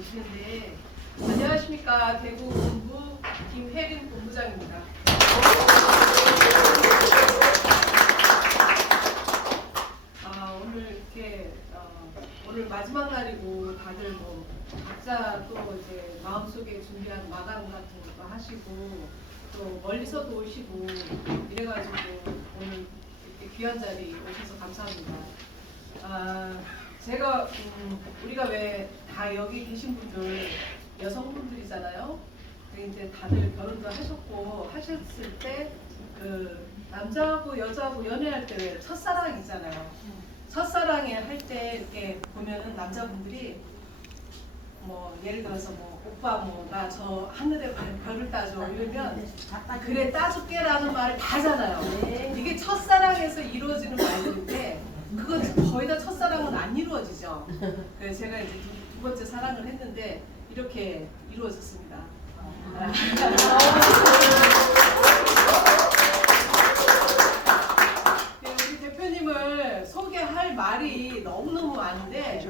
계시는데 안녕하십니까. 대구 본부 김혜림 본부장입니다. 오늘 이렇게 오늘 마지막 날이고 다들 뭐 각자 또 이제 마음속에 준비한 마감 같은 것도 하시고 또 멀리서도 오시고 이래가지고 오늘 이렇게 귀한 자리 오셔서 감사합니다. 제가 우리가 왜 다 여기 계신 분들 여성분들이잖아요. 이제 다들 결혼도 하셨고 하셨을 때 그 남자하고 여자하고 연애할 때 첫사랑 있잖아요. 첫사랑에 할 때 이렇게 보면은 남자분들이 뭐 예를 들어서 뭐 오빠 뭐 나 저 하늘에 별을 따줘 이러면 그래 따줄게라는 말을 다 하잖아요. 이게 첫사랑에서 이루어지는 말들인데 그거 거의 다 첫사랑은 안 이루어지죠. 그래서 제가 이제 두 번째 사랑을 했는데 이렇게 이루어졌습니다. 우리 대표님을 소개할 말이 너무너무 많은데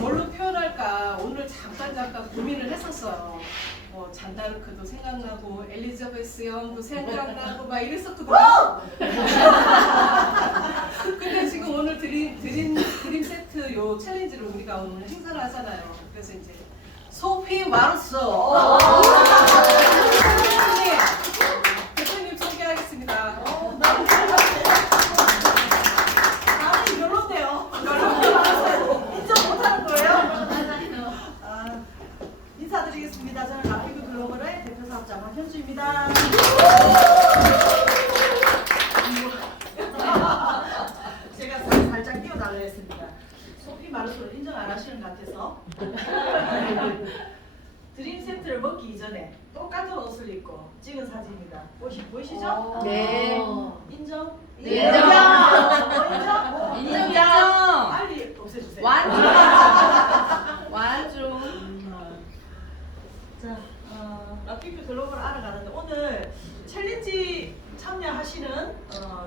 뭘로 표현할까 오늘 잠깐 고민을 했었어요. 뭐 잔다르크도 생각나고 엘리자베스 여왕도 생각나고 막 이랬었거든요. 근데 지금 오늘 드림 세트 요 챌린지를 우리가 오늘 행사를 하잖아요. 그래서 이제 소피 마르소 대표님 소개하겠습니다. 나는 별론데요. 인정 못하는 거예요? 인사드리겠습니다. 저는 라피그 글로벌의 대표 사업자 박현주입니다. 제가 살짝 끼워달라 했습니다. 소피 마르소를 인정 안 하시는 것 같아서 드림 세트를 먹기 이전에 똑같은 옷을 입고 찍은 사진입니다. 보이시죠? 네. 인정? 네. 인정? 인정. 빨리 없애주세요. 완중. 자, 라피크 글로벌 알아가는데 오늘 챌린지 참여하시는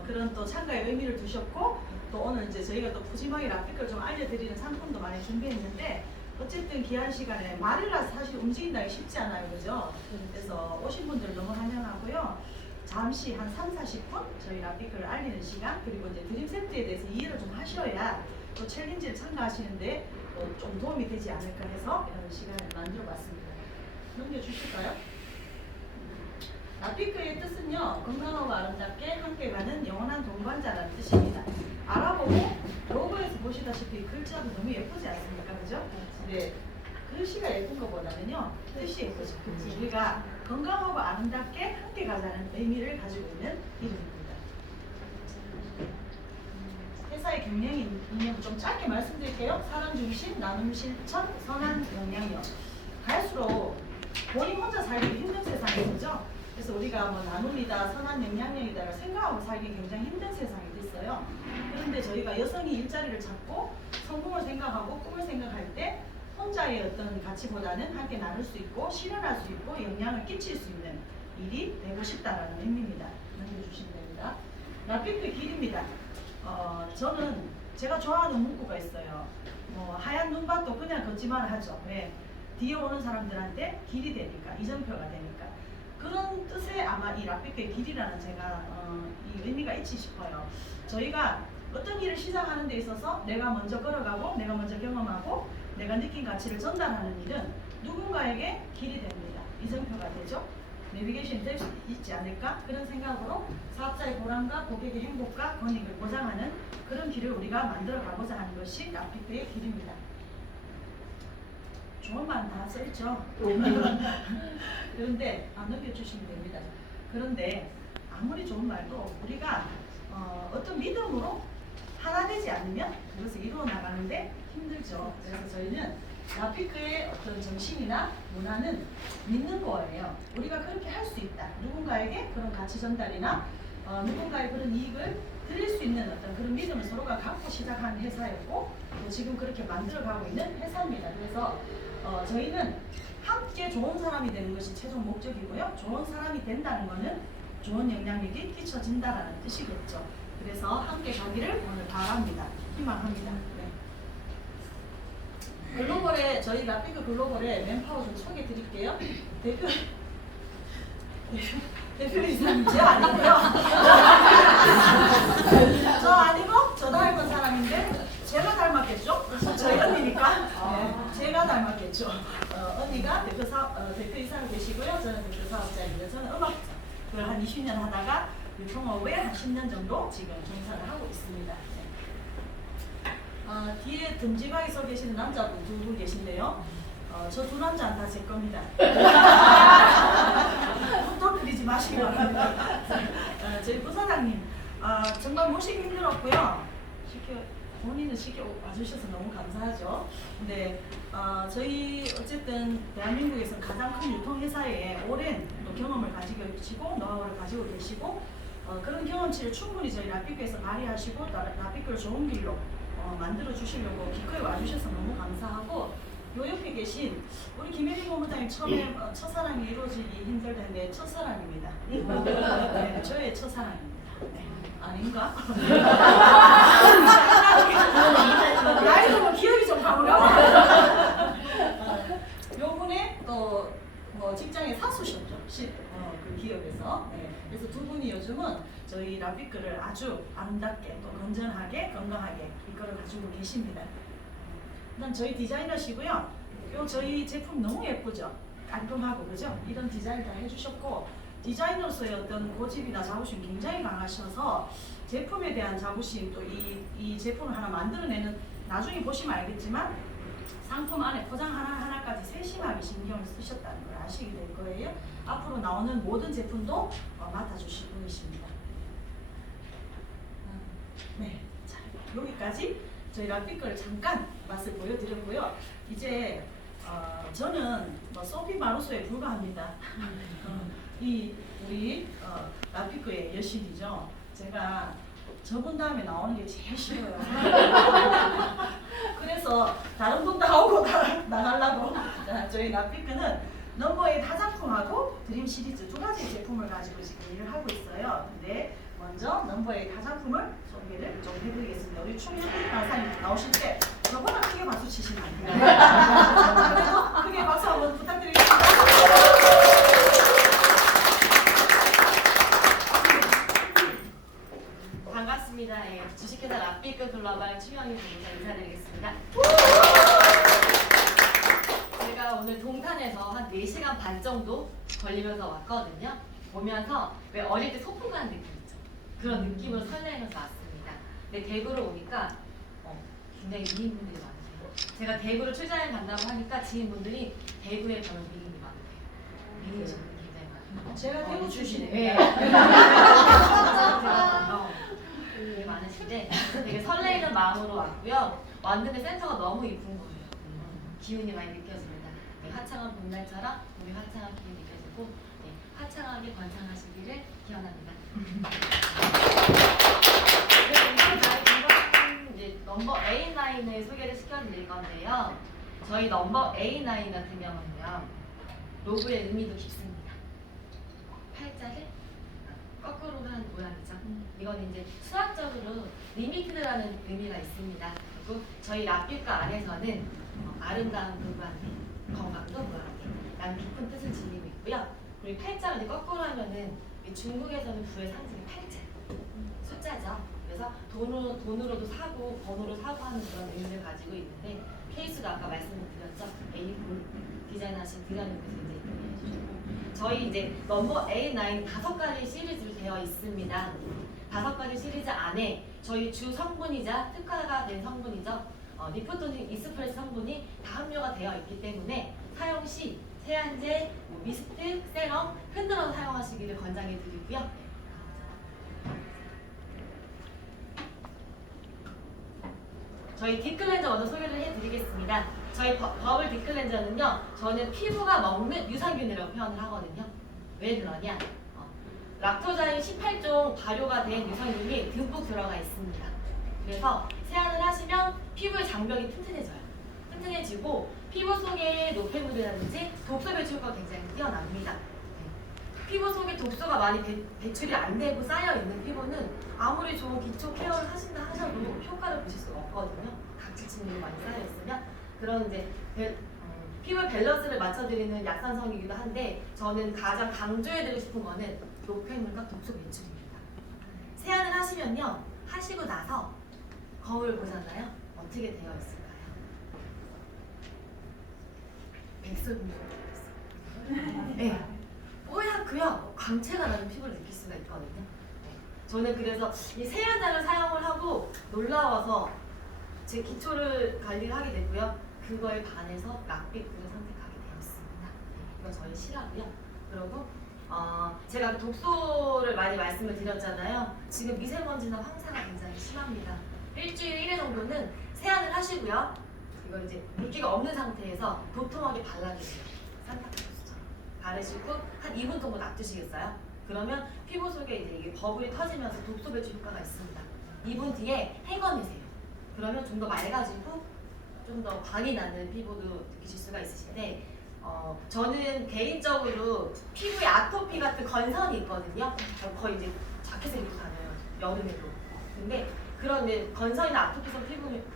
그런 또 참가의 의미를 두셨고 또 오늘 이제 저희가 또 푸짐하게 라피크를 좀 알려드리는 상품도 많이 준비했는데 어쨌든 귀한 시간에 말이라서 사실 움직인다기 쉽지 않아요, 그죠? 그래서 오신 분들 너무 환영하고요. 잠시 한 3-40분 저희 라피크를 알리는 시간 그리고 이제 드림 세트에 대해서 이해를 좀 하셔야 또 챌린지를 참가하시는데 좀 도움이 되지 않을까 해서 이런 시간을 만들어봤습니다. 넘겨주실까요? 라피크의 뜻은요, 건강하고 아름답게 함께 가는 영원한 동반자라는 뜻입니다. 알아보고 로고에서 보시다시피 글자도 너무 예쁘지 않습니까? 그죠? 네. 글씨가 예쁜 것보다는요, 뜻이 예쁘죠. 우리가 건강하고 아름답게 함께 가자는 의미를 가지고 있는 이름입니다. 회사의 경영 이념 좀 짧게 말씀드릴게요. 사람 중심, 나눔 실천, 선한 영향력. 갈수록 본인 혼자 살기 힘든 세상이죠. 그래서 우리가 뭐 나눔이다, 선한 영향력이다를 생각하고 살기 굉장히 힘든 세상이 됐어요. 그런데 저희가 여성이 일자리를 찾고 성공을 생각하고 꿈을 생각할 때 혼자의 어떤 가치보다는 함께 나눌 수 있고 실현할 수 있고 영향을 끼칠 수 있는 일이 되고 싶다라는 의미입니다. 넘겨주시면 됩니다. 라피크의 길입니다. 저는 제가 좋아하는 문구가 있어요. 하얀 눈밭도 그냥 걷지만 하죠. 왜? 뒤에 오는 사람들한테 길이 되니까, 이정표가 되니까. 그런 뜻에 아마 이 라피크의 길이라는 제가 이 의미가 있지 싶어요. 저희가 어떤 일을 시작하는 데 있어서 내가 먼저 걸어가고 내가 먼저 경험하고 내가 느낀 가치를 전달하는 일은 누군가에게 길이 됩니다. 이정표가 되죠. 내비게이션이 될 수 있지 않을까? 그런 생각으로 사업자의 보람과 고객의 행복과 권익을 보장하는 그런 길을 우리가 만들어 가고자 하는 것이 라피크의 길입니다. 좋은 말 다 써있죠. 그런데 안 넘겨주시면 됩니다. 그런데 아무리 좋은 말도 우리가 어떤 믿음으로 하나 되지 않으면 그것을 이루어 나가는데 힘들죠. 그래서 저희는 라피크의 어떤 정신이나 문화는 믿는 거예요. 우리가 그렇게 할 수 있다. 누군가에게 그런 가치 전달이나 누군가의 그런 이익을 드릴 수 있는 어떤 그런 믿음을 서로가 갖고 시작한 회사였고 또 지금 그렇게 만들어가고 있는 회사입니다. 그래서 저희는 함께 좋은 사람이 되는 것이 최종 목적이고요. 좋은 사람이 된다는 것은 좋은 영향력이 끼쳐진다는 뜻이겠죠. 그래서 함께 가기를 오늘 바랍니다. 희망합니다. 네. 글로벌의 이제 저희 라피크 글로벌의 맨파워 좀 소개해 드릴게요. 대표이사님 저 아니고요. 저 아니고 저 닮은 사람인데 제가 닮았겠죠? 저희 언니니까 네, 제가 닮았겠죠. 언니가 대표이사로 계시고요. 저는 대표 사업자입니다. 저는 음악을 한 20년 하다가 유통업에 한 10년 정도 지금 종사를 하고 있습니다. 뒤에 듬직하게 서 계시는 남자분 두 분 계신데요. 저 두 남자는 다 제 겁니다. 손도 그리지 마시기 바랍니다. 저희 부사장님, 정말 모시기 힘들었고요. 본인은 쉽게 와주셔서 너무 감사하죠. 근데 저희 어쨌든 대한민국에서 가장 큰 유통회사에 오랜 또 경험을 가지고 계시고 노하우를 가지고 계시고 그런 경험치를 충분히 저희 라피크에서 발휘하시고 라피크를 좋은 길로 만들어 주시려고 기꺼이 와주셔서 너무 감사하고 요 옆에 계신 우리 김혜리 본부장님 처음에 첫사랑이 이루어지기 힘들다는데 첫사랑입니다. 네, 저의 첫사랑입니다. 네. 아닌가? 나이 들면 기억이 좀 가물가물. 요분에 또 직장의 사수셨죠. 그 기업에서. 네. 그래서 두 분이 요즘은 저희 라피크를 아주 아름답게 또 건전하게 건강하게 이끌어 가지고 계십니다. 그다음 저희 디자이너시고요. 요 저희 제품 너무 예쁘죠? 깔끔하고 그죠? 이런 디자인 다 해주셨고 디자이너로서의 어떤 고집이나 자부심 굉장히 강하셔서 제품에 대한 자부심 또 이 제품을 하나 만들어내는 나중에 보시면 알겠지만 상품 안에 포장 하나하나까지 세심하게 신경을 쓰셨다는 걸 아시게 될 거예요. 앞으로 나오는 모든 제품도 맡아주실 분이십니다. 네, 자 여기까지 저희 라피크를 잠깐 맛을 보여드렸고요. 이제 저는 소피 마루소에 불과합니다. 이 우리 라피크의 여신이죠. 제가 저분 다음에 나오는 게 제일 싫어요. 그래서 다른 분도 하고 나가려고 저희 라피크는 넘버의 타작품하고 드림 시리즈 두 가지 제품을 가지고 지금 일을 하고 있어요. 근데 먼저 넘버의 타작품을 소개를 좀 해드리겠습니다. 우리 충현 강사님 나오실 때 저보다 크게 박수 치시면 안 돼요. 그래서 크게 박수 한번 부탁드리겠습니다. 반갑습니다. 예, 주식회사 라피크 글로벌 추명희 본부장 인사드리겠습니다. 제가 오늘 동탄에서 한 4시간 반 정도 걸리면서 왔거든요. 오면서 왜 어릴 때 소풍 가는 느낌 있죠? 그런 느낌으로 설레면서 왔습니다. 근데 대구를 오니까 굉장히 미인분들이 많으세요. 제가 대구를 출장을 간다고 하니까 지인분들이 대구에 저는 미인이 많대요. 미인이신 분이 굉장히 많아요. 제가 대구 출신이에요. 네. 되게 많으신데 되게 설레이는 마음으로 왔고요. 왔는데 센터가 너무 이쁜 거예요. 기운이 많이 느껴집니다. 네, 화창한 봄날처럼 우리 화창한 기운이 느껴지고 네, 화창하게 번창하시기를 기원합니다. 이제 넘버 A9을 소개를 시켜드릴 건데요. 저희 넘버 A9 같은 경우는요. 로고의 의미도 깊습니다. 팔자를 거꾸로 한 모양이죠. 이건 이제 수학적으로 리미티드라는 의미가 있습니다. 그리고 저희 라피크 안에서는 아름다운 부부한테 건강도 부한테 라는 깊은 뜻을 지니고 있고요. 그리고 팔자를 이제 거꾸로 하면은 중국에서는 부의 상징이 팔자, 숫자죠. 그래서 돈으로도 사고 번호로 사고 하는 그런 의미를 가지고 있는데 케이스도 아까 말씀드렸죠. A4 디자인하신 디자이너께서 이제 해주셨고 저희 이제 넘버 A9 5가지 시리즈로 되어 있습니다. 5가지 시리즈 안에 저희 주 성분이자 특화가 된 성분이죠. 리포토닉 이스프레스 성분이 다 함유가 되어 있기 때문에 사용 시 세안제, 미스트, 세럼 흔들어서 사용하시기를 권장해 드리고요. 저희 딥클렌저 먼저 소개를 해드리겠습니다. 저희 버블 딥클렌저는요, 저는 피부가 먹는 유산균이라고 표현을 하거든요. 왜 그러냐? 락토자인 18종 발효가 된 유산균이 듬뿍 들어가 있습니다. 그래서 세안을 하시면 피부의 장벽이 튼튼해져요. 튼튼해지고 피부 속에 노폐물이라든지 독소 배출과 굉장히 뛰어납니다. 피부 속에 독소가 많이 배출이 안 되고 쌓여 있는 피부는 아무리 좋은 기초 케어를 하신다 하셔도 효과를 보실 수가 없거든요. 각질 침입이 많이 쌓여 있으면 그런 이제 피부 밸런스를 맞춰드리는 약산성이기도 한데 저는 가장 강조해드리고 싶은 거는 노폐물과 독소 배출입니다. 세안을 하시면요, 하시고 나서 거울 보잖아요. 어떻게 되어 있을까요? 백설공주 있어요. 네. 뽀얗고요, 광채가 나는 피부를 느낄 수가 있거든요. 네. 저는 그래서 이 세안장을 사용을 하고 놀라워서 제 기초를 관리를 하게 됐고요. 그거에 반해서 락비프를 선택하게 되었습니다. 이건 저희 실하고요. 그리고 제가 그 독소를 많이 말씀을 드렸잖아요. 지금 미세먼지나 황사가 굉장히 심합니다. 일주일에 1회 정도는 세안을 하시고요. 이걸 이제 물기가 없는 상태에서 도톰하게 발라주세요. 산타클로스처럼 바르시고 한 2분 정도 놔두시겠어요? 그러면 피부 속에 이제 이게 버블이 터지면서 독소 배출 효과가 있습니다. 2분 뒤에 헹궈내세요. 그러면 좀 더 맑아지고 좀 더 광이 나는 피부도 느끼실 수가 있으신데 저는 개인적으로 피부에 아토피 같은 건선이 있거든요. 거의 이제 자켓을 입고 다녀요. 여름에도. 근데 그런 건선이나 아토피성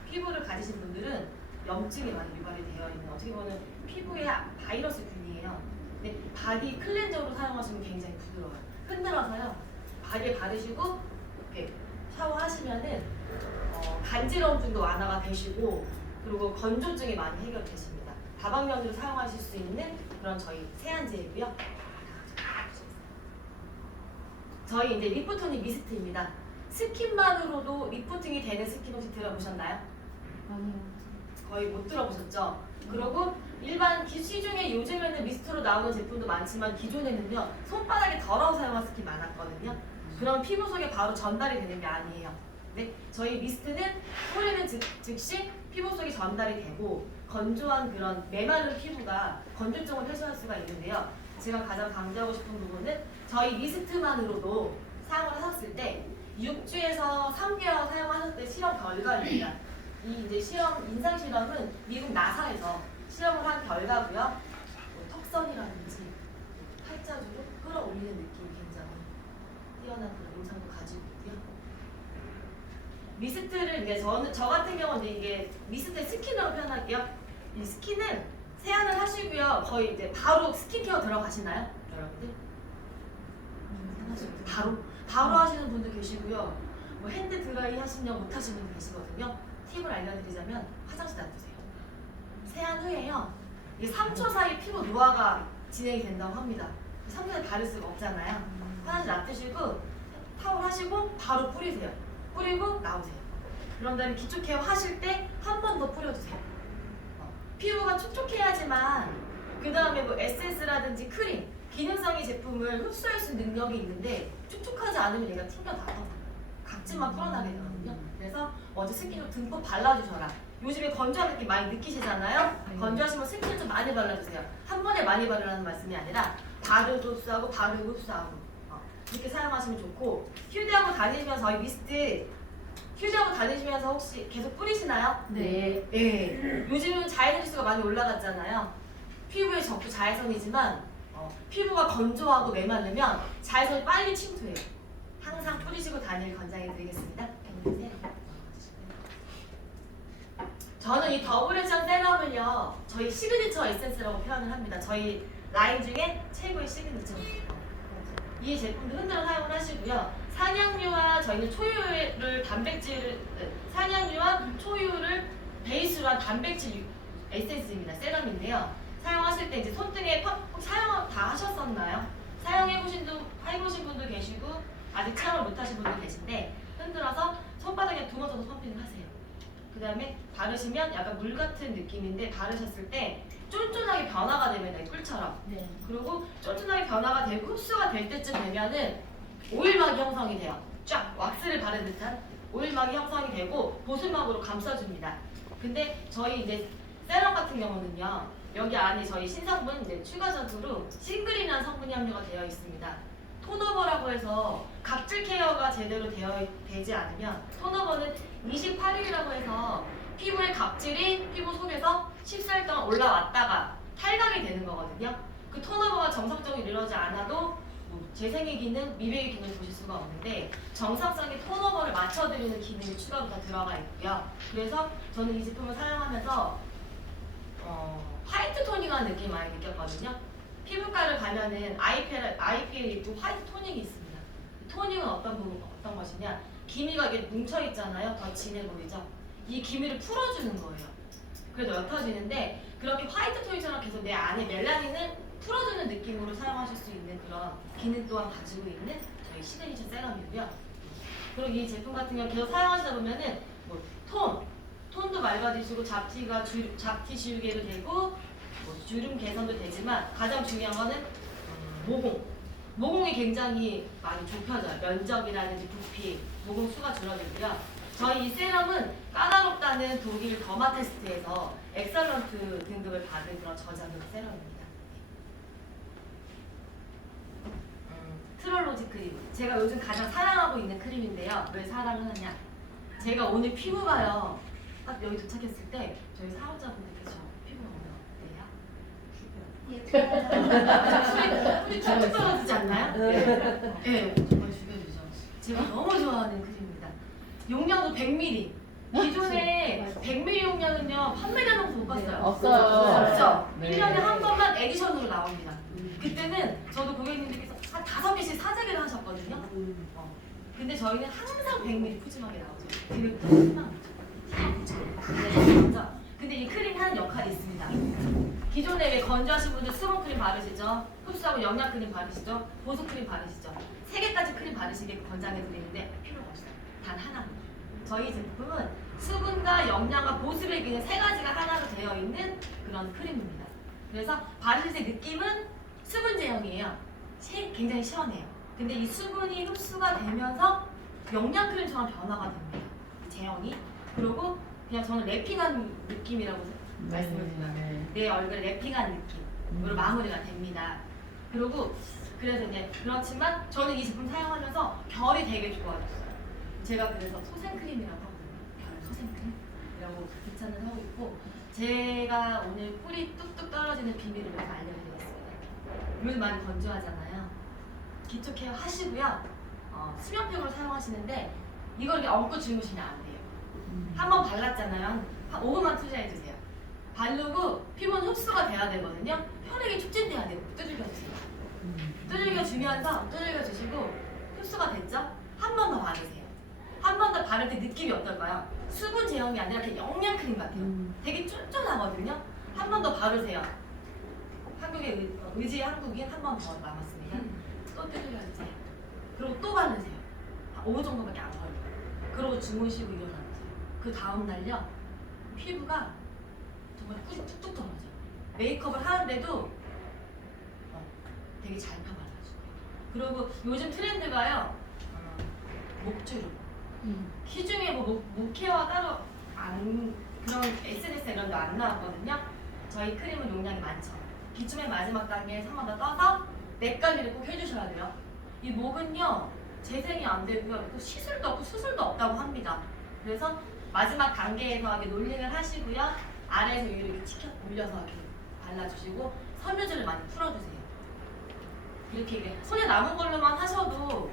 피부를 가지신 분들은 염증이 많이 유발이 되어 있는 어떻게 보면 피부의 바이러스균이에요. 근데 바디 클렌저로 사용하시면 굉장히 부드러워요. 흔들어서요. 바디에 바르시고 이렇게 샤워하시면은 간지러움증도 완화가 되시고 그리고 건조증이 많이 해결되십니다. 다방면으로 사용하실 수 있는 그런 저희 세안제이고요. 저희 이제 리프토닉 미스트입니다. 스킨만으로도 리프팅이 되는 스킨 혹시 들어보셨나요? 아니요. 거의 못 들어보셨죠? 그리고 일반 시중에 요즘에는 미스트로 나오는 제품도 많지만 기존에는요 손바닥에 덜어 사용한 스킨 많았거든요. 그런 피부 속에 바로 전달이 되는 게 아니에요. 네, 저희 미스트는 뿌리는 즉시 피부 속에 전달이 되고 건조한 그런 메마른 피부가 건조증을 해소할 수가 있는데요. 제가 가장 강조하고 싶은 부분은 저희 미스트만으로도 사용을 하셨을 때 6주에서 3개월 사용하셨을 때 실험 결과입니다. 이 이제 인상 실험은 미국 나사에서 실험을 한 결과고요. 턱선이라든지 팔자주로 끌어올리는 느낌이 굉장히 뛰어난 그런 영상도 가지고 있고요. 미스트를 이제 저 같은 경우는 이게 미스트 스킨으로 표현할게요. 이 스킨은 세안을 하시고요. 거의 이제 바로 스킨케어 들어가시나요, 여러분들? 바로 하시는 분도 계시고요. 뭐 핸드 드라이 하시냐 못 하시는 분도 계시거든요. 팁을 알려드리자면 화장실 놔두세요. 세안 후에요. 이게 3초 사이 피부 노화가 진행이 된다고 합니다. 3초에 바를 수가 없잖아요. 화장실 놔두시고 타월 하시고 바로 뿌리세요. 뿌리고 나오세요. 그런 다음에 기초 케어 하실 때 한 번 더 뿌려주세요. 피부가 촉촉해야지만 그 다음에 뭐 에센스라든지 크림, 기능성의 제품을 흡수할 수 있는 능력이 있는데 촉촉하지 않으면 얘가 튕겨나가요. 각질만 풀어나게 되거든요. 그래서 먼저 스킨으로 듬뿍 발라주셔라. 요즘에 건조한 느낌 많이 느끼시잖아요. 건조하시면 스킨 좀 많이 발라주세요. 한 번에 많이 바르라는 말씀이 아니라 바르고 흡수하고 바르고 흡수하고 이렇게 사용하시면 좋고 휴대하고 다니시면서 저희 미스트 휴대하고 다니시면서 혹시 계속 뿌리시나요? 네. 네. 요즘은 자외선 지수가 많이 올라갔잖아요. 피부에 적도 자외선이지만 피부가 건조하고 메마르면 자외선이 빨리 침투해요. 항상 뿌리시고 다닐 권장해 드리겠습니다. 저는 이 더블 액션 세럼을요 저희 시그니처 에센스라고 표현을 합니다. 저희 라인 중에 최고의 시그니처입니다. 이 제품도 흔들어 사용을 하시고요. 산양유와 저희는 산양유와 초유를 베이스로 한 단백질 에센스입니다. 세럼인데요. 사용하실 때 이제 손등에 사용 다 하셨었나요? 사용해보신 분도 계시고 아직 사용을 못하신 분도 계신데 흔들어서 손바닥에 2번 정도 펌핑을 하세요. 그 다음에 바르시면 약간 물 같은 느낌인데 바르셨을 때 쫀쫀하게 변화가 됩니다. 꿀처럼. 네. 그리고 쫀쫀하게 변화가 되고 흡수가 될 때쯤 되면은 오일막이 형성이 돼요. 쫙 왁스를 바른 듯한 오일막이 형성이 되고 보습막으로 감싸줍니다. 근데 저희 이제 세럼 같은 경우는요. 여기 안에 저희 신성분 이제 추가적으로 싱글이라는 성분이 함유가 되어 있습니다. 톤오버라고 해서 각질 케어가 제대로 되지 않으면 톤오버는 28일이라고 해서 피부의 각질이 피부 속에서 14일 동안 올라왔다가 탈각이 되는 거거든요. 그 톤오버가 정상적으로 이루어지지 않아도 재생의 기능, 미백의 기능을 보실 수가 없는데 정상적인 톤오버를 맞춰드리는 기능이 추가로 다 들어가 있고요. 그래서 저는 이 제품을 사용하면서 촉촉한 느낌 많이 느꼈거든요. 피부과를 가면은 IPL 있고 화이트 토닉이 있습니다. 토닉은 어떤 것이냐? 기미가 이게 뭉쳐 있잖아요. 더 진해 보이죠? 이 기미를 풀어주는 거예요. 그래도 옅어지는데 그렇게 화이트 토닉처럼 계속 내 안에 멜라닌을 풀어주는 느낌으로 사용하실 수 있는 그런 기능 또한 가지고 있는 저희 시그니처 세럼이고요. 그리고 이 제품 같은 경우 계속 사용하시다 보면은 뭐 톤도 맑아지시고 잡티 지우개도 되고 뭐 주름 개선도 되지만 가장 중요한 거는 모공이 굉장히 많이 좁혀져요. 면적이라든지 부피, 모공 수가 줄어들고요. 저희 이 세럼은 까다롭다는 독일 더마 테스트에서 엑설런트 등급을 받은 그런 저자극 세럼입니다. 트롤로지 크림. 제가 요즘 가장 사랑하고 있는 크림인데요. 왜 사랑을 하냐? 제가 오늘 피부가요. 딱 여기 도착했을 때 저희 사업자분들께서 피부가 오늘 어때요? 풀이 툭툭 떨어지지 않나요? 네, 정말 죽여주죠. 제가 너무 좋아하는 크림입니다. 용량도 100ml. 기존에 100ml 용량은요 판매되는 거 못 봤어요. 없어요. 없죠. 네. 1년에 한 번만 에디션으로 나옵니다. 그때는 저도 고객님들께서 한 5개씩 사재기를 하셨거든요. 근데 저희는 항상 100ml 푸짐하게 나오죠. 되게 희망이죠. 근데 이 크림이 하는 역할이 있습니다. 기존에 왜 건조하신 분들 수분 크림 바르시죠? 흡수하고 영양 크림 바르시죠? 보습 크림 바르시죠? 3개까지 크림 바르시게 권장해 드리는데 필요가 없어요. 단 하나. 저희 제품은 수분과 영양과 보습의 기능 3가지가 하나로 되어 있는 그런 크림입니다. 그래서 바르실 때 느낌은 수분 제형이에요. 굉장히 시원해요. 근데 이 수분이 흡수가 되면서 영양 크림처럼 변화가 됩니다. 이 제형이. 그리고 그냥 저는 랩핑한 느낌이라고 말씀을 드려요. 내 얼굴에 랩핑한 느낌으로 마무리가 됩니다. 그리고 그래서 이제 그렇지만 저는 이 제품 사용하면서 결이 되게 좋아졌어요. 제가 그래서 소생크림이라고 하거든요. 결 소생크림이라고 극찬을 하고 있고 제가 오늘 꿀이 뚝뚝 떨어지는 비밀을 위해서 알려드리겠습니다. 요즘 많이 건조하잖아요. 기초 케어 하시고요. 수면팩으로 사용하시는데 이걸 이렇게 얹고 주무시면 안 돼요. 한번 발랐잖아요. 한 5분만 투자해주세요. 바르고 피부는 흡수가 돼야 되거든요. 혈액이 촉진돼야 돼요. 두들겨주세요. 두들겨주시고 흡수가 됐죠? 한 번 더 바르세요. 한 번 더 바를 때 느낌이 어떨까요? 수분 제형이 아니라 그냥 영양 크림 같아요. 되게 쫀쫀하거든요. 한 번 더 바르세요. 한국의 의지의 한국인 한 번 더 남았습니다. 또 두들겨주세요. 그리고 또 바르세요. 한 5분 정도밖에 안 걸려요. 그러고 주무시고 일어나세요. 그 다음 날요 피부가 정말 꿀이 툭툭 떨어져요. 메이크업을 하는데도 되게 잘 펴발라줘요. 그리고 요즘 트렌드가요 목주름. 시중에 뭐 목케어 따로 그런 SNS에 이런 데 안 나왔거든요. 저희 크림은 용량이 많죠. 기침의 마지막 단계에서 한 번 더 떠서 넥 관리를 꼭 해주셔야 돼요. 이 목은요 재생이 안 되고요. 또 시술도 없고 수술도 없다고 합니다. 그래서 마지막 단계에서 이렇게 놀링을 하시고요. 아래에서 위로 이렇게 올려서 이렇게 발라주시고 섬유질을 많이 풀어주세요. 이렇게 손에 남은 걸로만 하셔도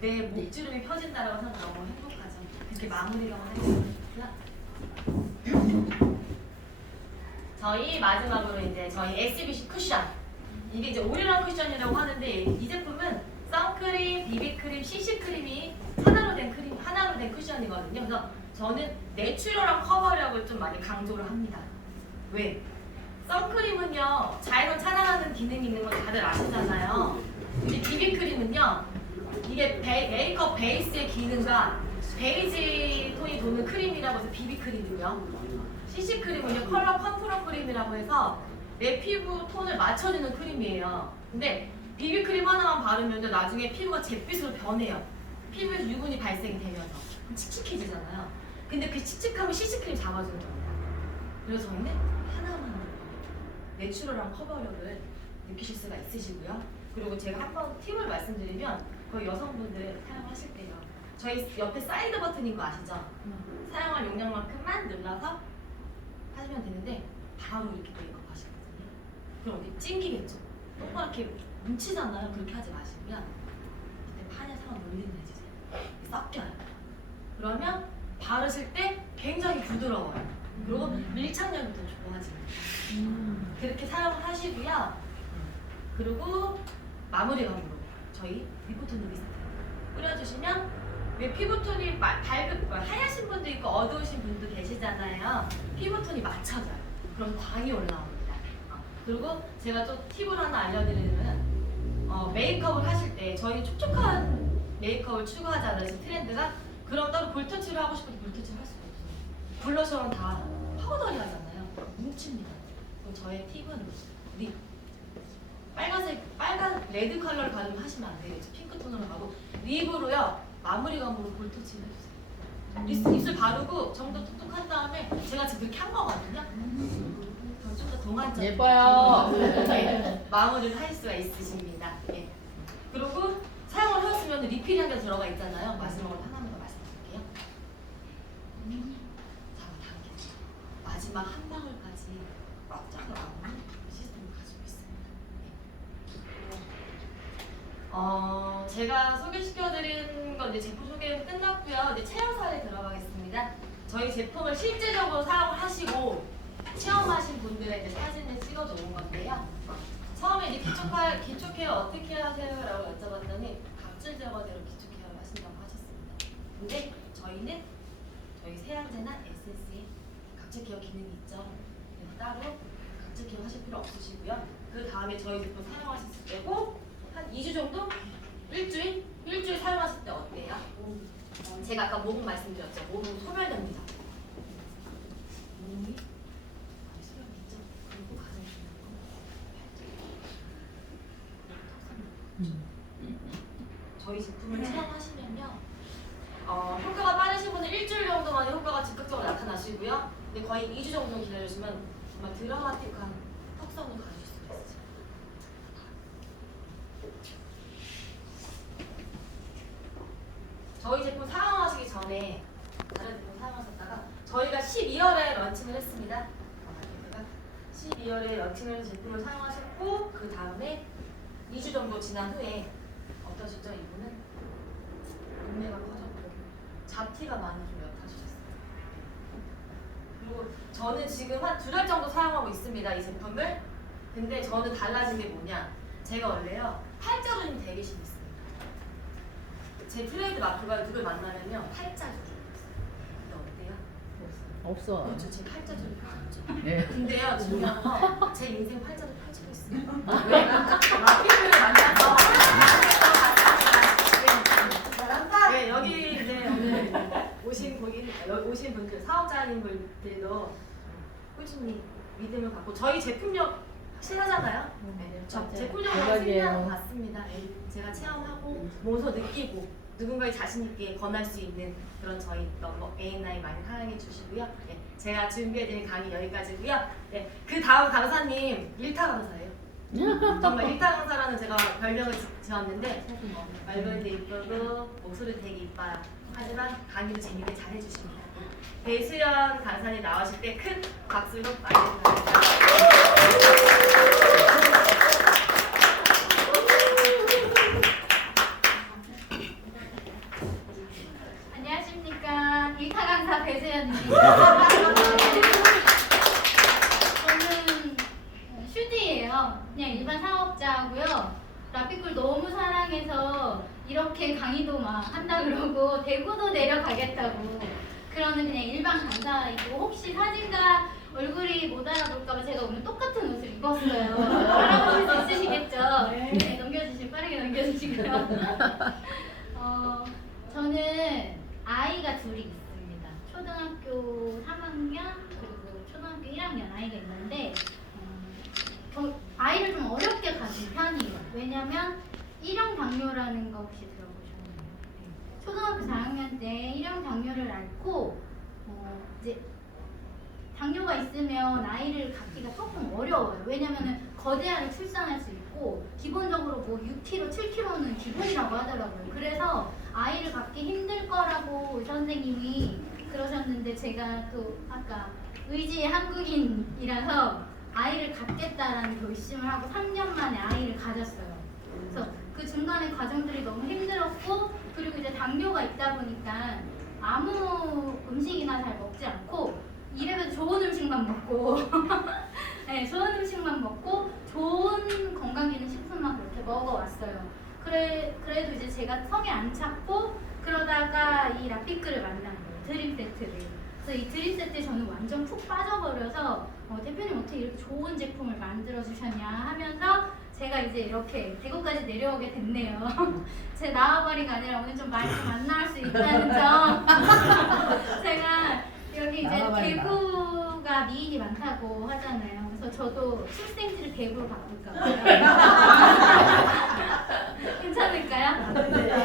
내 목주름이 펴진다라고 하면 너무 행복하죠. 이렇게 마무리를 하겠습니다. 저희 마지막으로 이제 저희 SBC 쿠션. 이게 이제 올인원 쿠션이라고 하는데 이 제품은 선크림, 비비크림, CC크림이 하나로 된 쿠션이거든요. 그래서 저는 내추럴한 커버력을 좀 많이 강조를 합니다. 왜? 선크림은요 자외선 차단하는 기능이 있는 건 다들 아시잖아요. 근데 비비크림은요 이게 메이크업 베이스의 기능과 베이지 톤이 도는 크림이라고 해서 비비크림이고요. CC크림은요 컬러 컨트롤 크림이라고 해서 내 피부 톤을 맞춰주는 크림이에요. 근데 비비크림 하나만 바르면 나중에 피부가 잿빛으로 변해요. 피부에서 유분이 발생이 되면서 칙칙해지잖아요. 근데 그 칙칙함을 CC크림 잡아주는 겁니다. 그래서 저희는 하나만 내추럴한 커버력을 느끼실 수가 있으시고요. 그리고 제가 한번 팁을 말씀드리면 거의 여성분들 사용하실 때요. 저희 옆에 사이드 버튼인 거 아시죠? 사용할 용량만큼만 눌러서 하시면 되는데 바로 이렇게 메이크업 하시거든요. 그럼 이렇게 찡기겠죠? 동그랗게 뭉치잖아요. 그렇게 하지 마시고요. 이때 판에서 한번 놀리는 해주세요. 섞여요. 그러면 바르실 때 굉장히 부드러워요. 그리고 밀착력이 더 좋아집니다. 그렇게 사용을 하시고요. 그리고 마무리감으로 저희 리포토닉 미스트 뿌려주시면 왜 피부톤이 하얀신 분도 있고 어두우신 분도 계시잖아요. 피부톤이 맞춰져요. 그럼 광이 올라옵니다. 그리고 제가 또 팁을 하나 알려드리면 메이크업을 하실 때 저희 촉촉한 메이크업을 추구하잖아요. 지금 트렌드가. 그럼 따로 볼터치를 하고 싶어도 볼터치를 할 수가 없어요. 블러셔는 다 파우더리 하잖아요. 뭉칩니다. 그럼 저의 팁은 립. 빨간 레드 컬러를 바르면 하시면 안 돼요. 핑크 톤으로 가고 립으로요. 마무리감으로 볼터치를 해주세요. 입술 바르고 정도 톡톡 한 다음에 제가 지금 그렇게 한 거거든요. 그럼 좀 더 동안적 예뻐요. 네, 마무리를 할 수가 있으십니다. 네. 그리고 사용을 하셨으면 리필이 한 개 들어가 있잖아요. 마지막으로 하나만 더 말씀드릴게요. 자, 단계. 마지막 한 방울까지 꽉 짜서 나오는 시스템을 가지고 있습니다. 제가 소개시켜드린 건 이제 제품 소개는 끝났고요. 이제 체험 사례 들어가겠습니다. 저희 제품을 실제적으로 사용을 하시고 체험하신 분들의 이제 사진을 찍어 놓은 건데요. 처음에 이제 기초 케어 어떻게 하세요? 라고 여쭤봤더니 각질 제거제로 기초 케어를 하신다고 하셨습니다. 근데 저희는 저희 세안제나 에센스에 각질 케어 기능이 있죠. 그래서 따로 각질 케어 하실 필요 없으시고요. 그 다음에 저희 제품 사용하셨을 때고 한 2주 정도? 일주일 사용하실 때 어때요? 제가 아까 모공 말씀드렸죠. 모공 소멸됩니다. 몸이 많이 소멸됐죠? 그리고 가장 중요한 건 저희 제품을 체험하시면요. 효과가 빠르신 분은 일주일 정도 만에 효과가 즉각적으로 나타나시고요. 근데 거의 2주 정도 기다려주시면 정말 드라마틱한 턱선을 가지실 수가 있어요. 저희 제품 사용하시기 전에 다른 제품 사용하셨다가 저희가 12월에 런칭을 했습니다. 12월에 런칭을 해서 제품을 사용하셨고 그 다음에 2주 정도 지난 후에 어떠시죠? 이분은 눈매가 커졌고 잡티가 많이 좀 옅어지셨어요. 그리고 저는 지금 한 2달 정도 사용하고 있습니다. 이 제품을. 근데 저는 달라진 게 뭐냐? 제가 원래요 팔자주름이 되게 심했어요. 제 트레이드 마크가 누굴 만나면요 팔자주름. 근데 어때요? 없어. 그렇죠. 제 팔자주름 없죠. 네. 근데요 중요한 건 제 인생 팔자를 펼치고 있어요. 왜? 마케팅을 만나서 네, 여기 이제 오늘 오신 분들 사업자님 분들도 꾸준히 믿음을 갖고 저희 제품력 확실하잖아요. 네, 제품력으로 승리하는 것 같습니다. 네, 제가 체험하고 몸소 느끼고 누군가의 자신 있게 권할 수 있는 그런 저희 넘버 A9 많이 사랑해 주시고요. 네, 제가 준비해드린 강의 여기까지고요. 네, 그 다음 강사님 일타 강사예요. 정말 일타 강사라는 제가 별명을 지었는데 말벌도 이쁘고 목소리 되게 이뻐요. 하지만 강의도 재밌게 잘 해주십니다. 배수연 강사님 나오실 때 큰 박수로 맞이해주세요. 안녕하십니까. 일타 강사 배수연입니다. 저는 슈디예요. 그냥 일반 사업자고요. 라피꿀 너무 사랑해서 이렇게 강의도 막 한다 그러고 대구도 내려가겠다고 그러는 그냥 일반 강사이고 혹시 사진과 얼굴이 못 알아볼까봐 제가 오늘 똑같은 옷을 입었어요. 알아보실 수 있으시겠죠? 네, 넘겨주시고 빠르게 넘겨주시고요. 저는 아이가 둘이 있습니다. 초등학교 3학년 그리고 초등학교 1학년 아이가 있는데 아이를 좀 어렵게 가진 편이에요. 왜냐면 1형 당뇨라는 거 혹시 들어보셨나요? 네. 초등학교 4학년 때 1형 당뇨를 앓고 이제 당뇨가 있으면 아이를 갖기가 조금 어려워요. 왜냐면은 거대아를 출산할 수 있고 기본적으로 뭐 6kg, 7kg는 기본이라고 하더라고요. 그래서 아이를 갖기 힘들 거라고 선생님이 그러셨는데 제가 또 아까 의지의 한국인이라서 아이를 갖겠다라는 결심을 하고 3년 만에 아이를 가졌어요. 그래서 그 중간에 과정들이 너무 힘들었고 그리고 이제 당뇨가 있다 보니까 아무 음식이나 잘 먹지 않고 이래봬도 좋은 음식만 먹고 네, 좋은 음식만 먹고 좋은 건강 기능 식품만 그렇게 먹어왔어요. 그래도 이제 제가 성에 안 찼고 그러다가 이 라피크를 만난 거예요. 드림 세트를. 그래서 이 드림 세트에 저는 완전 푹 빠져버려서 대표님 어떻게 이렇게 좋은 제품을 만들어 주셨냐 하면서 제가 이제 이렇게 대구까지 내려오게 됐네요. 제 나와버리가 아니라 오늘 좀 많이 만날 수 있다는 점. 제가 여기 이제 나와버린다. 대구가 미인이 많다고 하잖아요. 그래서 저도 출생지를 대구로 바꿀까 봐요. 괜찮을까요?